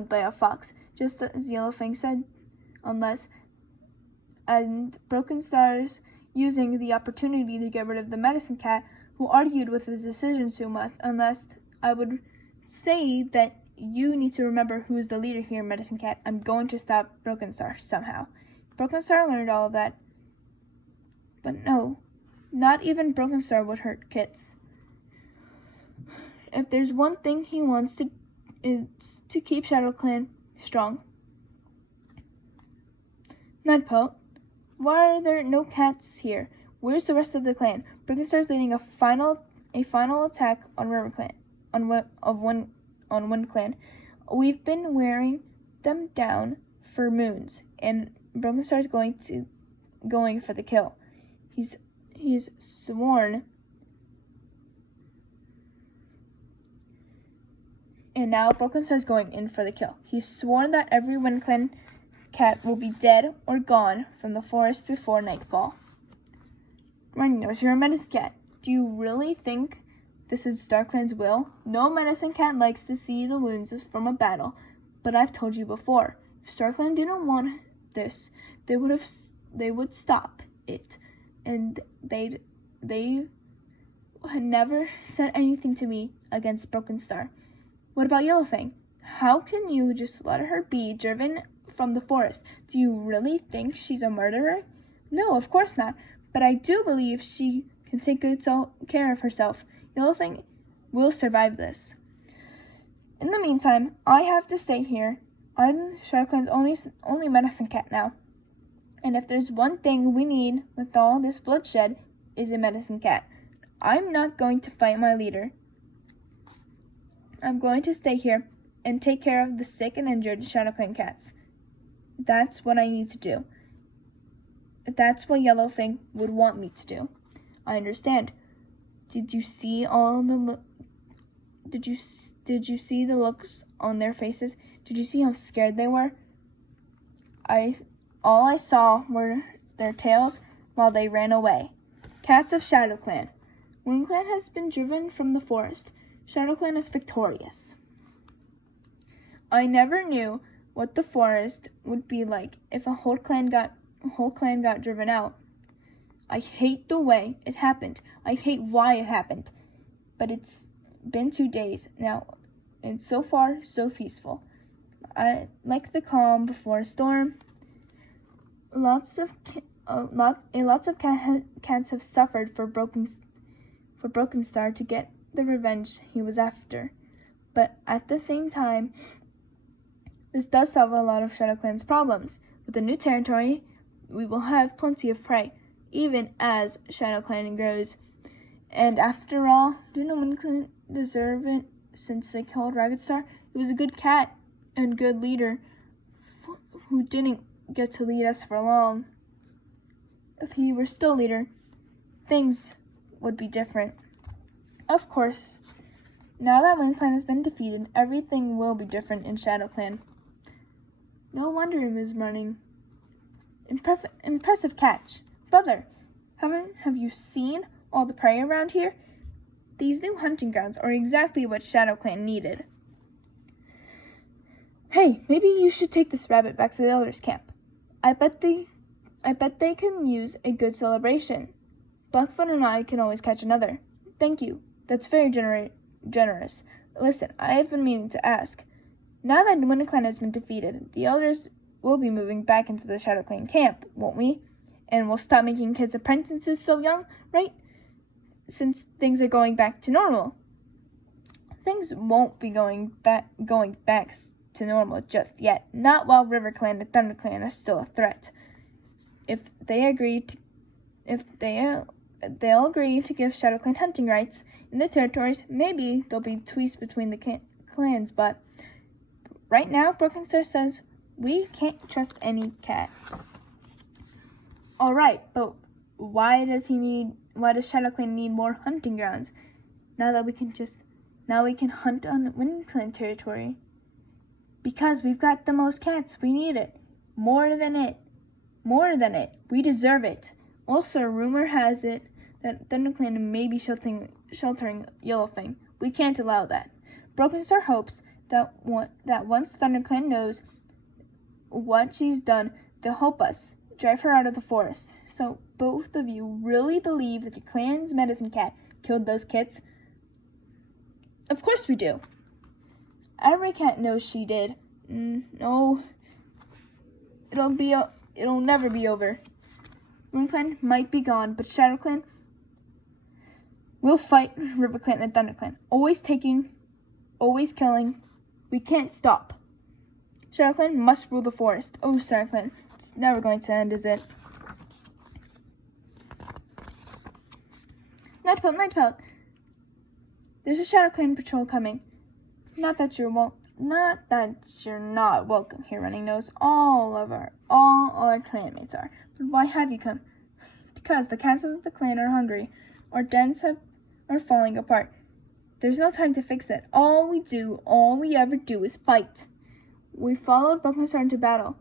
by a fox, just as Yellowfang said. and Broken Star's using the opportunity to get rid of the medicine cat who argued with his decision so much, unless I would say that you need to remember who is the leader here, Medicine Cat. I'm going to stop Broken Star somehow. Broken Star learned all of that. But no, not even Broken Star would hurt Kits. If there's one thing he wants to, it's to keep shadowclan strong. Nightpote, why are there no cats here? Where's the rest of the clan? Broken Star's leading a final attack on RiverClan, on Wind Clan. We've been wearing them down for moons, and Broken Star's going for the kill. He's sworn, and now Broken Star's going in for the kill. He's sworn that every Wind Clan cat will be dead or gone from the forest before nightfall. Running Nose, you're a medicine cat. Do you really think this is StarClan's will? No medicine cat likes to see the wounds from a battle, but I've told you before, if StarClan didn't want this, they would stop it, and they had never said anything to me against Broken Star. What about Yellowfang? How can you just let her be driven from the forest? Do you really think she's a murderer? No, of course not. But I do believe she can take good care of herself. Yellowfang will survive this. In the meantime, I have to stay here. I'm SharkClan's only medicine cat now. And if there's one thing we need with all this bloodshed, is a medicine cat. I'm not going to fight my leader. I'm going to stay here and take care of the sick and injured ShadowClan cats. That's what I need to do. That's what Yellowfang would want me to do. I understand. Did you see the looks on their faces? Did you see how scared they were? All I saw were their tails while they ran away. Cats of ShadowClan. WindClan has been driven from the forest. ShadowClan is victorious. I never knew what the forest would be like if a whole clan got driven out. I hate the way it happened. I hate why it happened. But it's been 2 days now, and so far, so peaceful. I like the calm before a storm. Lots of cats have suffered for Broken Star to get the revenge he was after. But at the same time, this does solve a lot of ShadowClan's problems. With the new territory, we will have plenty of prey, even as ShadowClan grows. And after all, do no WindClan deserve it since they killed Ragged Star? He was a good cat and good leader who didn't get to lead us for long. If he were still leader, things would be different. Of course, now that WindClan has been defeated, everything will be different in ShadowClan. No wonder he was running. Impressive catch. Brother, have you seen all the prey around here? These new hunting grounds are exactly what ShadowClan needed. Hey, maybe you should take this rabbit back to the elders' camp. I bet they can use a good celebration. Blackfoot and I can always catch another. Thank you. That's very generous. Listen, I have been meaning to ask. Now that WindClan has been defeated, the elders will be moving back into the ShadowClan camp, won't we? And we'll stop making kids apprentices so young, right? Since things are going back to normal. Things won't be going back to normal just yet. Not while RiverClan and ThunderClan are still a threat. If they'll agree to give ShadowClan hunting rights in the territories, maybe there'll be tweaks between the clans, but right now, Broken Star says we can't trust any cat. Alright, but why does ShadowClan need more hunting grounds? Now we can hunt on WindClan territory. Because we've got the most cats, we need it. More than it. We deserve it. Also, rumor has it that ThunderClan may be sheltering Yellowfang. We can't allow that. Broken Star hopes that once ThunderClan knows what she's done, They'll help us drive her out of the forest. So both of you really believe that your clan's medicine cat killed those kids? Of course we do. Every cat knows she did. No. It'll never be over. RuneClan might be gone, but ShadowClan will fight RiverClan and ThunderClan. Always taking, always killing. We can't stop. ShadowClan must rule the forest. Oh, StarClan, it's never going to end, is it? Nightpelt. There's a ShadowClan patrol coming. Not that you're not welcome here, Running Nose. All our clanmates are. But why have you come? Because the cats of the clan are hungry. Our dens are falling apart. There's no time to fix it. All we ever do is fight. We followed Broken Star into battle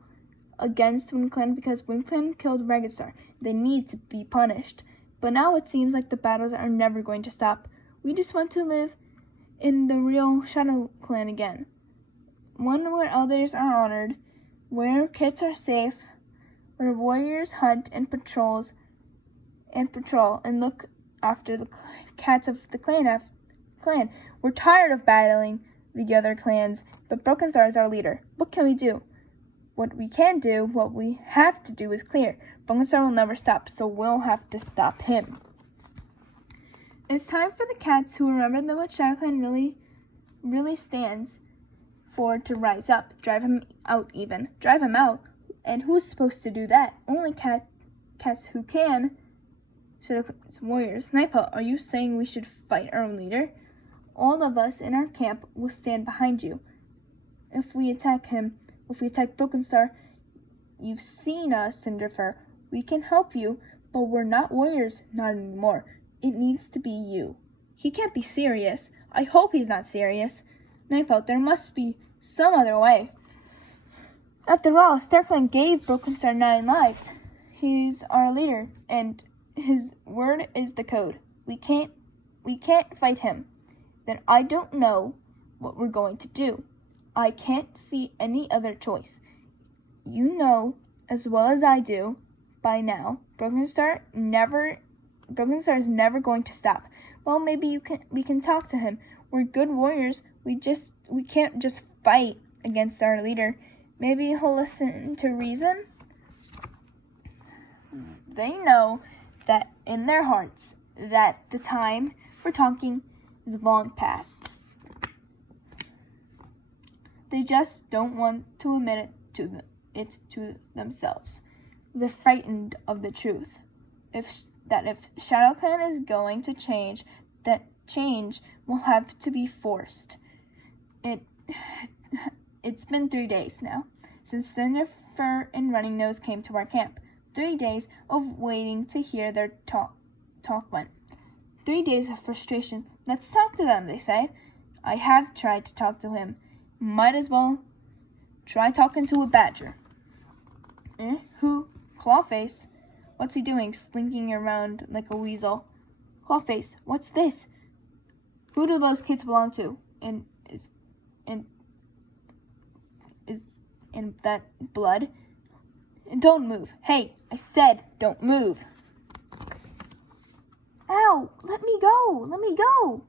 against WindClan because WindClan killed Ragged Star. They need to be punished. But now it seems like the battles are never going to stop. We just want to live in the real ShadowClan again. One where elders are honored, where kids are safe, where warriors hunt and patrol and look after the cats of the clan. We're tired of battling the other clans, but Broken Star is our leader. What can we do? What we have to do is clear. Broken Star will never stop, so we'll have to stop him. It's time for the cats who remember what ShadowClan really stands for to rise up. Drive him out even. Drive him out. And who's supposed to do that? Only cats who can. ShadowClan's warriors. Nightpelt, are you saying we should fight our own leader? All of us in our camp will stand behind you. If we attack Broken Star, you've seen us, Cinderfur. We can help you, but we're not warriors, not anymore. It needs to be you. He can't be serious. I hope he's not serious. Nightfall, there must be some other way. After all, StarClan gave Broken Star 9 lives. He's our leader, and his word is the code. We can't fight him. Then I don't know what we're going to do. I can't see any other choice. You know as well as I do by now, Broken Star is never going to stop. Well, maybe we can talk to him. We're good warriors. We can't just fight against our leader. Maybe he'll listen to reason. They know that in their hearts that the time for talking is long past. They just don't want to admit it to themselves. They're frightened of the truth. If ShadowClan is going to change, that change will have to be forced. It's been 3 days now since Thunderfur and Running Nose came to our camp. 3 days of waiting to hear their talk went. 3 days of frustration. Let's talk to them, they say. I have tried to talk to him. Might as well try talking to a badger. Who? Clawface. What's he doing, slinking around like a weasel? Clawface, what's this? Who do those kids belong to? And is that blood? Don't move. Hey, I said don't move. Ow, let me go.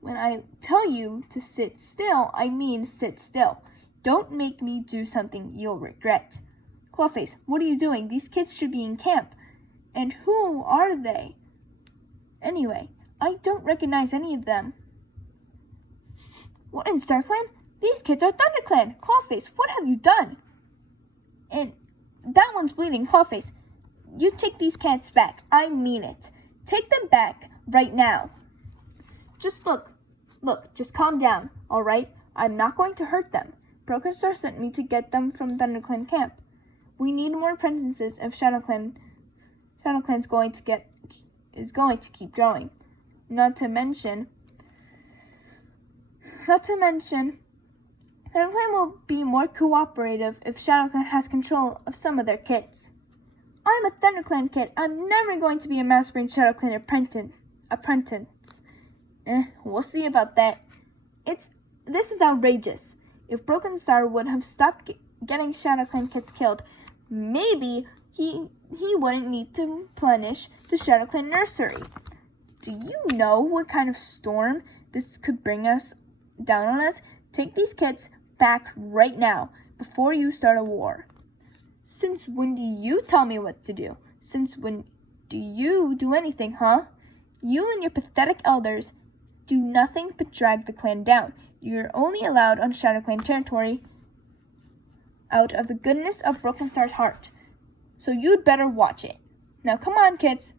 When I tell you to sit still, I mean sit still. Don't make me do something you'll regret. Clawface, what are you doing? These kids should be in camp. And who are they? Anyway, I don't recognize any of them. What in StarClan? These kids are ThunderClan. Clawface, what have you done? And that one's bleeding. Clawface, you take these cats back. I mean it. Take them back right now. Just look, just calm down, all right? I'm not going to hurt them. Broken Star sent me to get them from ThunderClan camp. We need more apprentices if ShadowClan's going to keep growing. Not to mention, ShadowClan will be more cooperative if ShadowClan has control of some of their kids. I'm a ThunderClan kid. I'm never going to be a Mousebrain ShadowClan apprentice. We'll see about that. This is outrageous. If Broken Star would have stopped getting ShadowClan kids killed, maybe he wouldn't need to replenish the shadowclan nursery. Do you know what kind of storm this could bring us down on us? Take these kids back right now before you start a war. Since when do you tell me what to do? Since when do you do anything, huh? You and your pathetic elders do nothing but drag the clan down. You're only allowed on shadowclan territory out of the goodness of Broken Star's heart. So you'd better watch it. Now come on, kids.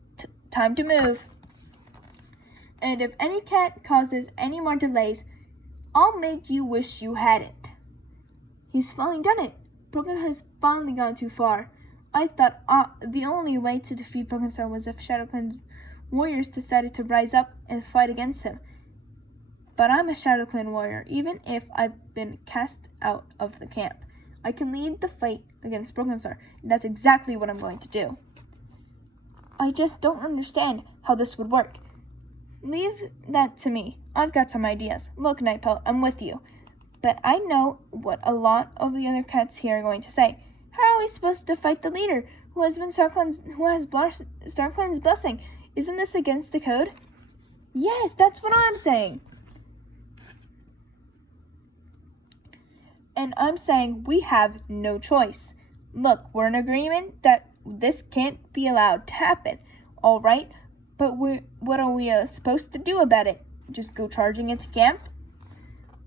Time to move. And if any cat causes any more delays, I'll make you wish you hadn't. He's finally done it. Broken Star has finally gone too far. I thought the only way to defeat Broken Star was if shadowclan warriors decided to rise up and fight against him. But I'm a shadowclan warrior, even if I've been cast out of the camp. I can lead the fight against Broken Star, and that's exactly what I'm going to do. I just don't understand how this would work. Leave that to me. I've got some ideas. Look, Nightpelt, I'm with you. But I know what a lot of the other cats here are going to say. How are we supposed to fight the leader who has StarClan's blessing? Isn't this against the code? Yes, that's what I'm saying. And I'm saying we have no choice. Look, we're in agreement that this can't be allowed to happen, all right? But what are we supposed to do about it? Just go charging into camp?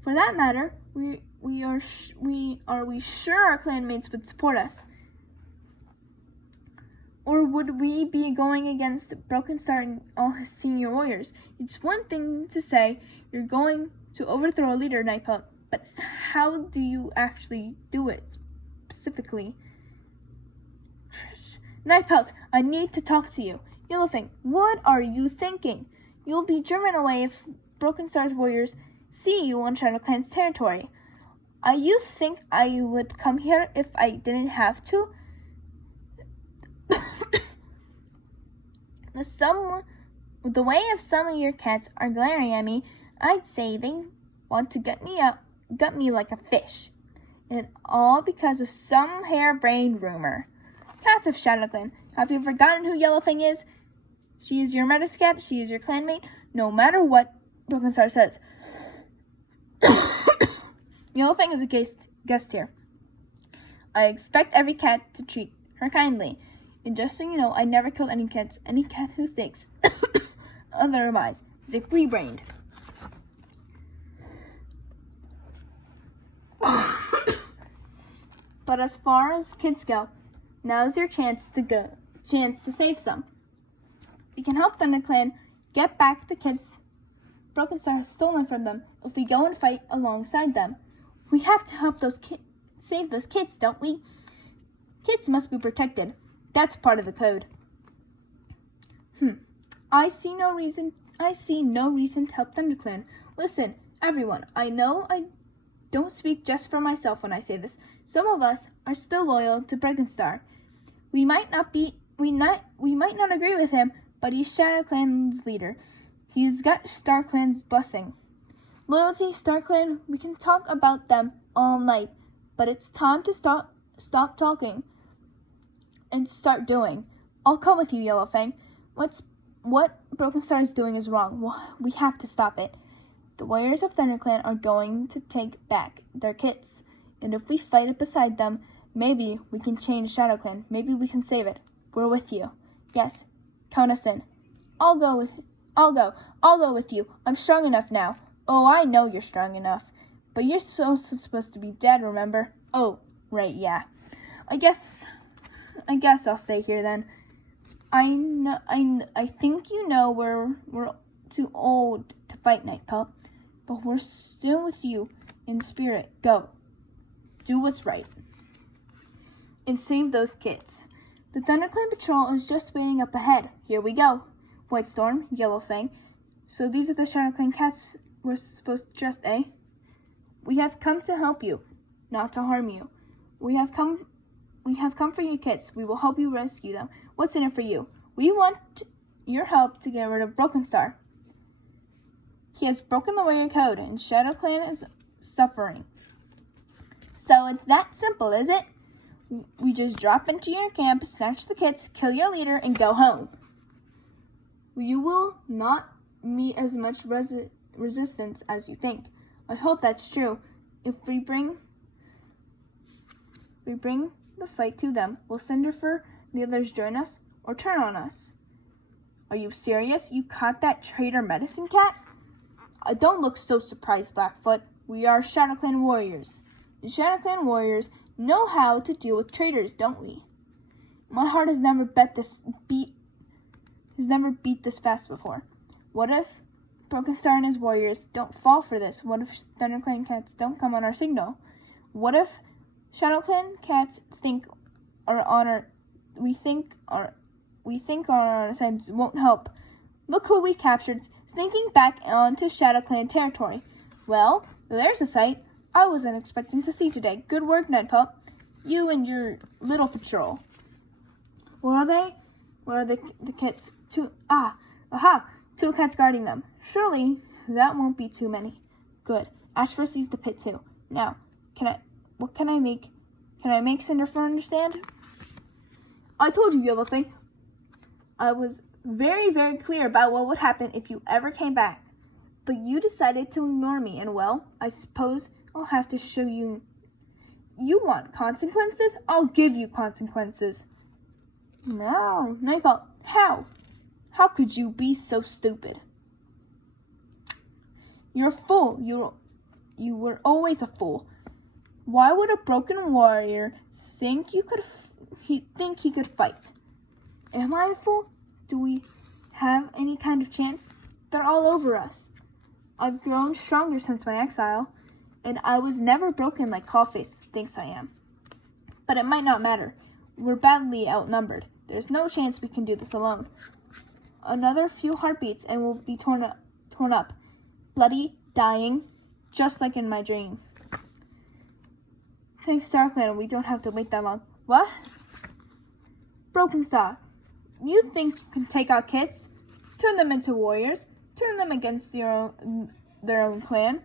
For that matter, are we sure our clanmates would support us? Or would we be going against Broken Star and all his senior warriors? It's one thing to say you're going to overthrow a leader, Nightpelt, but how do you actually do it specifically? Nightpelt, I need to talk to you. Yellowfang, what are you thinking? You'll be driven away if Broken Star's warriors see you on shadowclan's territory. You think I would come here if I didn't have to? The way of some of your cats are glaring at me, I'd say they want to gut me like a fish. And all because of some harebrained rumor. Cats of Shadowclan, have you forgotten who Yellowfang is? She is your medicine cat, she is your clanmate, no matter what Broken Star says. Yellowfang is a guest here. I expect every cat to treat her kindly. And just so you know, I never killed any cats. Any cat who thinks otherwise is a flea-brained. But as far as kids go, now's your chance to save some. We can help ThunderClan get back the kids Broken Star has stolen from them if we go and fight alongside them. We have to help save those kids, don't we? Kids must be protected. That's part of the code. I see no reason to help ThunderClan. Listen, everyone, I know I don't speak just for myself when I say this. Some of us are still loyal to Broken Star. We might not agree with him, but he's ShadowClan's leader. He's got StarClan's blessing. Loyalty, StarClan, we can talk about them all night, but it's time to stop talking and start doing. I'll come with you, Yellowfang. What Broken Star is doing is wrong. We have to stop it. The warriors of ThunderClan are going to take back their kits, and if we fight it beside them, maybe we can change ShadowClan. Maybe we can save it. We're with you. Yes, count us in. I'll go with you. I'm strong enough now. Oh, I know you're strong enough. But you're also supposed to be dead, remember? Oh, right, yeah. I guess I'll stay here then. I think you know we're too old to fight, Nightpelt, but we're still with you in spirit. Go. Do what's right. And save those kids. The ThunderClan patrol is just waiting up ahead. Here we go. White Storm, Yellowfang. So these are the ShadowClan cats we're supposed to trust, eh? We have come to help you, not to harm you. We have come for your kids. We will help you rescue them. What's in it for you? We want your help to get rid of Broken Star. He has broken the warrior code, and ShadowClan is suffering. So it's that simple, is it? We just drop into your camp, snatch the kits, kill your leader, and go home. You will not meet as much resistance as you think. I hope that's true. If we bring the fight to them, will Cinderfer and the others join us or turn on us? Are you serious? You caught that traitor medicine cat? Don't look so surprised, Blackfoot. We are shadowclan warriors. The shadowclan warriors know how to deal with traitors, don't we? My heart has never beat this fast before. What if Broken Star and his warriors don't fall for this? What if ThunderClan cats don't come on our signal? What if shadowclan cats we think are on our side won't help? Look who we captured, sneaking back onto shadowclan territory. Well, there's a sight I wasn't expecting to see today. Good work, Nightpup. You and your little patrol. Where are they? Where are the kits? Two cats guarding them. Surely that won't be too many. Good. Ashfur sees the pit too. Now, what can I make? Can I make Cinderfer understand? I told you, Yellow Thing. I was very, very clear about what would happen if you ever came back. But you decided to ignore me, and well, I suppose I'll have to show you. You want consequences? I'll give you consequences. No, Nightbot, how? How could you be so stupid? You're a fool. You were always a fool. Why would a broken warrior think he could fight? Am I a fool? Do we have any kind of chance? They're all over us. I've grown stronger since my exile, and I was never broken like Clawface thinks I am. But it might not matter. We're badly outnumbered. There's no chance we can do this alone. Another few heartbeats and we'll be torn up. Bloody, dying, just like in my dream. Thanks, StarClan, we don't have to wait that long. What? Broken Star, you think you can take our kits? Turn them into warriors? Turn them against their own clan?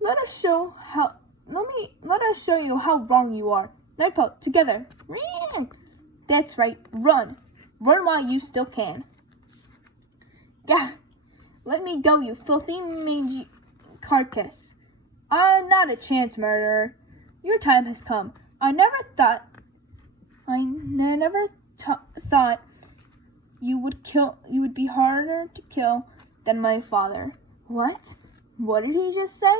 Let us show you how wrong you are. Nightpelt, together. That's right, run. Run while you still can. Gah! Let me go, you filthy, mangy carcass. Not a chance, murderer. Your time has come. I never thought you would be harder to kill than my father. What? What did he just say?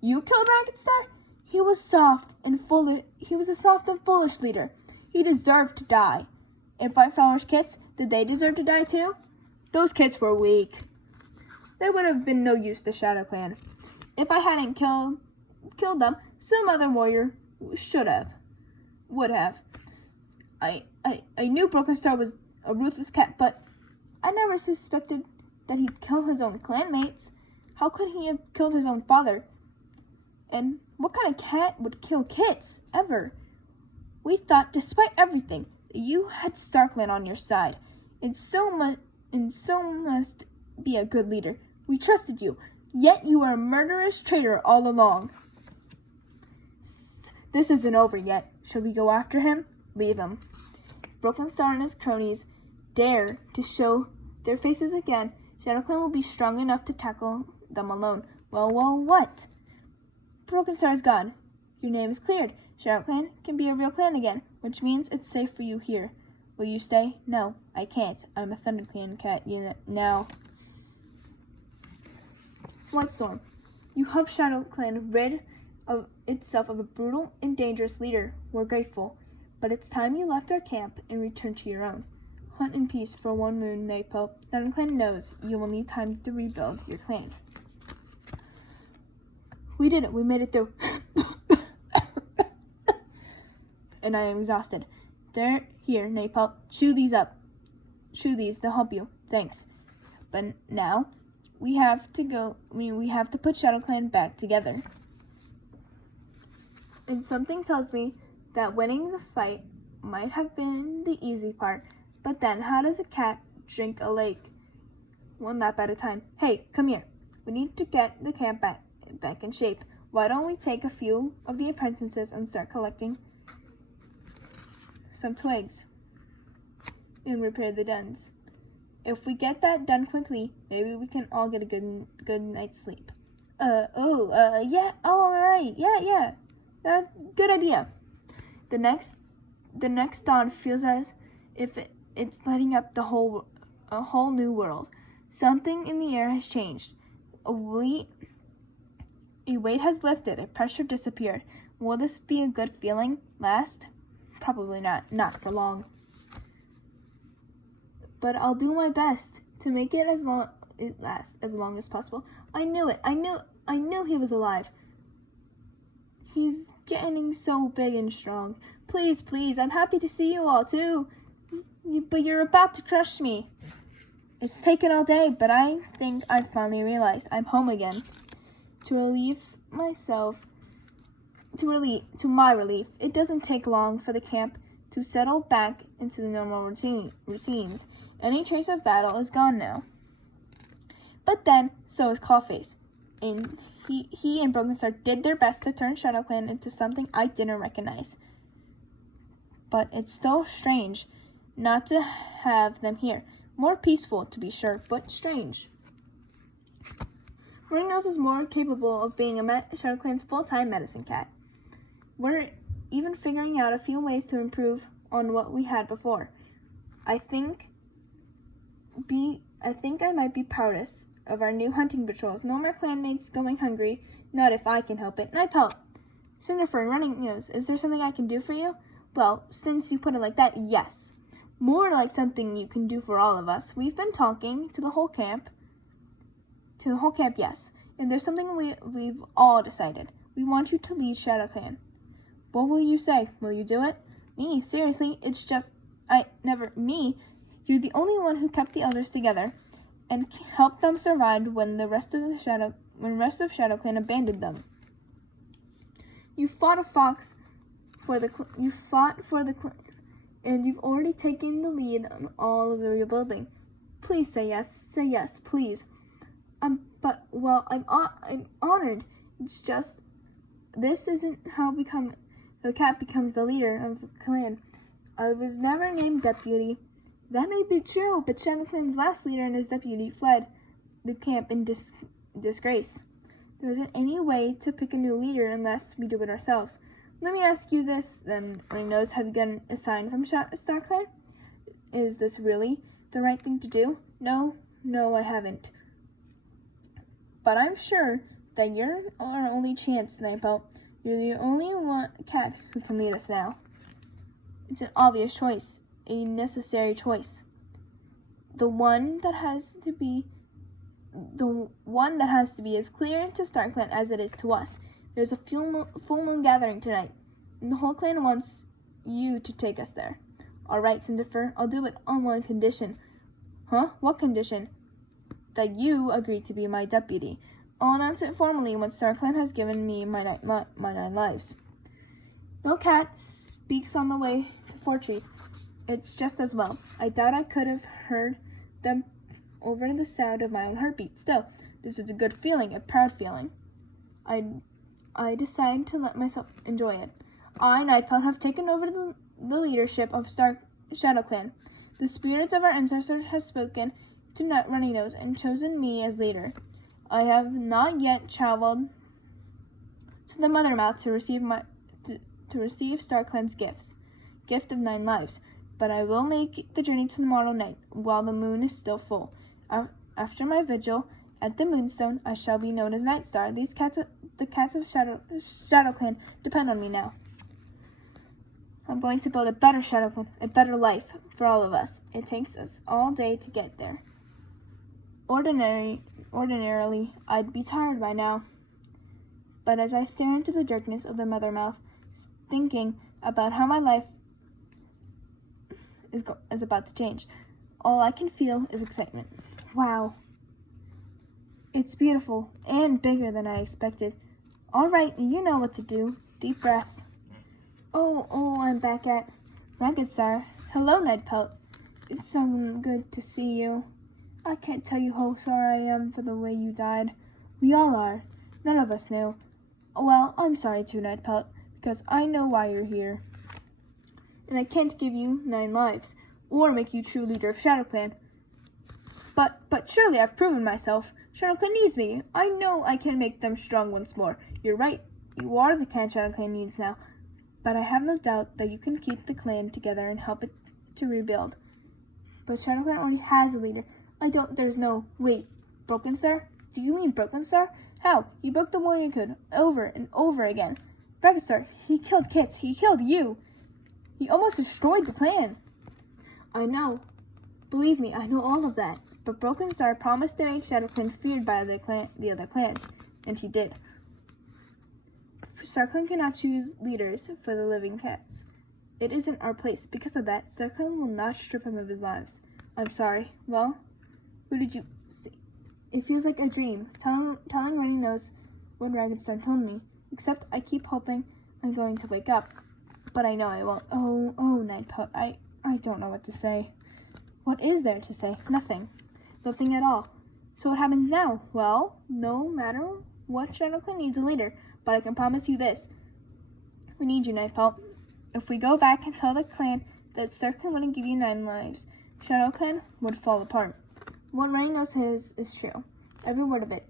You killed Ragged Star? He was a soft and foolish leader. He deserved to die. And Brightflower's kits, did they deserve to die too? Those kits were weak. They would have been no use to ShadowClan. If I hadn't killed them, some other warrior would have. I knew Broken Star was a ruthless cat, but I never suspected that he'd kill his own clanmates. How could he have killed his own father? And what kind of cat would kill kits, ever? We thought, despite everything, that you had StarClan on your side, and so must be a good leader. We trusted you, yet you are a murderous traitor all along. This isn't over yet. Shall we go after him? Leave him. Broken Star and his cronies dare to show their faces again. ShadowClan will be strong enough to tackle them alone. Well, what? Broken Star is gone. Your name is cleared. ShadowClan can be a real clan again, which means it's safe for you here. Will you stay? No, I can't. I'm a ThunderClan cat now. Whitestorm, you helped ShadowClan rid itself of a brutal and dangerous leader. We're grateful. But it's time you left our camp and returned to your own. Hunt in peace for one moon, Maypo. ThunderClan knows you will need time to rebuild your clan. We did it. We made it through. And I am exhausted. Here, Napalm. Chew these up. Chew these. They'll help you. Thanks. But now, we have to put ShadowClan back together. And something tells me that winning the fight might have been the easy part. But then, how does a cat drink a lake? One lap at a time. Hey, come here. We need to get the camp back in shape. Why don't we take a few of the apprentices and start collecting some twigs and repair the dens. If we get that done quickly, maybe we can all get a good night's sleep. Yeah, alright, yeah. Good idea. The next dawn feels as if it's lighting up a whole new world. Something in the air has changed. A weight has lifted, a pressure disappeared. Will this be a good feeling? Last? Probably not for long. But I'll do my best to make it last as long as possible. I knew it. I knew he was alive. He's getting so big and strong. Please, I'm happy to see you all too. But you're about to crush me. It's taken all day, but I think I finally realized I'm home again. To my relief, it doesn't take long for the camp to settle back into the normal routines. Any trace of battle is gone now. But then, so is Clawface. And he and Broken Star did their best to turn shadowclan into something I didn't recognize. But it's still strange not to have them here. More peaceful, to be sure, but strange. Ringnose is more capable of being shadowclan's full-time medicine cat. We're even figuring out a few ways to improve on what we had before. I think I might be proudest of our new hunting patrols. No more clanmates going hungry, not if I can help it. Night Pelt, Cinderfern, Running Nose, is there something I can do for you? Well, since you put it like that, yes. More like something you can do for all of us. We've been talking to the whole camp, yes. And there's something we've all decided. We want you to lead shadowclan. What will you say? Will you do it? Me? Seriously? It's just, me. You're the only one who kept the elders together and helped them survive when the rest of shadowclan abandoned them. You fought for the clan, and you've already taken the lead on all of the rebuilding. Please say yes, please. I'm honored. It's just, this isn't how the cat becomes the leader of the clan. I was never named deputy. That may be true, but shadowclan's last leader and his deputy fled the camp in disgrace. There isn't any way to pick a new leader unless we do it ourselves. Let me ask you this, then, Ringnose. Have you gotten a sign from StarClan? Is this really the right thing to do? No, I haven't. But I'm sure that you're our only chance, Nightbelt. You're the only cat who can lead us now. It's an obvious choice, a necessary choice. The one that has to be as clear to StarClan as it is to us. There's a full moon gathering tonight, and the whole clan wants you to take us there. All right, Cinderfur, I'll do it on one condition. Huh? What condition? That you agree to be my deputy. I'll announce it formally when StarClan has given me my 9 lives. No cat speaks on the way to Fortress. It's just as well. I doubt I could have heard them over the sound of my own heartbeat. Still, this is a good feeling, a proud feeling. I decided to let myself enjoy it. I, Nightpelt, have taken over the leadership of ShadowClan. The spirits of our ancestors have spoken to Running Nose and chosen me as leader. I have not yet traveled to the Mothermouth to receive StarClan's gift of 9 lives, but I will make the journey tomorrow night while the moon is still full. After my vigil at the Moonstone, I shall be known as Nightstar. The cats of ShadowClan depend on me now. I'm going to build a better shadowclan, a better life for all of us. It takes us all day to get there. Ordinarily, I'd be tired by now. But as I stare into the darkness of the Mothermouth, thinking about how my life is about to change, all I can feel is excitement. Wow. It's beautiful and bigger than I expected. All right, you know what to do. Deep breath. Oh, I'm back at Ragged Star. Hello, Nightpelt. It's so good to see you. I can't tell you how sorry I am for the way you died. We all are. None of us knew. Well, I'm sorry too, Nightpelt, because I know why you're here. and I can't give you 9 lives, or make you true leader of shadowclan. But surely I've proven myself. Shadowclan needs me. I know I can make them strong once more. You're right. You are the clan Shadowclan needs now. But I have no doubt that you can keep the clan together and help it to rebuild. But Shadowclan already has a leader. Wait, Broken Star? Do you mean Broken Star? How? He broke the warrior code over and over again. Broken Star, he killed Kits. He killed you. He almost destroyed the clan. I know. Believe me, I know all of that. But Broken Star promised to make shadowclan feared by the other clans, and he did. StarClan cannot choose leaders for the living cats. It isn't our place. Because of that, StarClan will not strip him of his lives. I'm sorry. Well, who did you see? It feels like a dream. Telling Rennie knows what Dragonstar told me. Except I keep hoping I'm going to wake up. But I know I won't. Oh, Nightpot. I don't know what to say. What is there to say? Nothing. Nothing at all. So what happens now? Well, no matter what, ShadowClan needs a leader. But I can promise you this. We need you, Nightpot. If we go back and tell the clan that StarClan wouldn't give you 9 lives, ShadowClan would fall apart. What Rennie knows is true. Every word of it.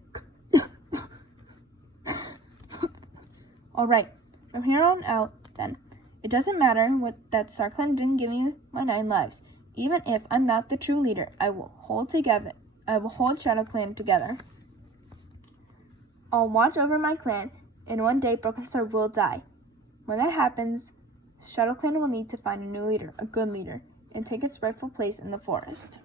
Alright. From here on out, then. It doesn't matter that StarClan didn't give me my 9 lives. Even if I'm not the true leader, I will hold ShadowClan together. I'll watch over my clan, and one day Broken Star will die. When that happens, ShadowClan will need to find a new leader, a good leader, and take its rightful place in the forest.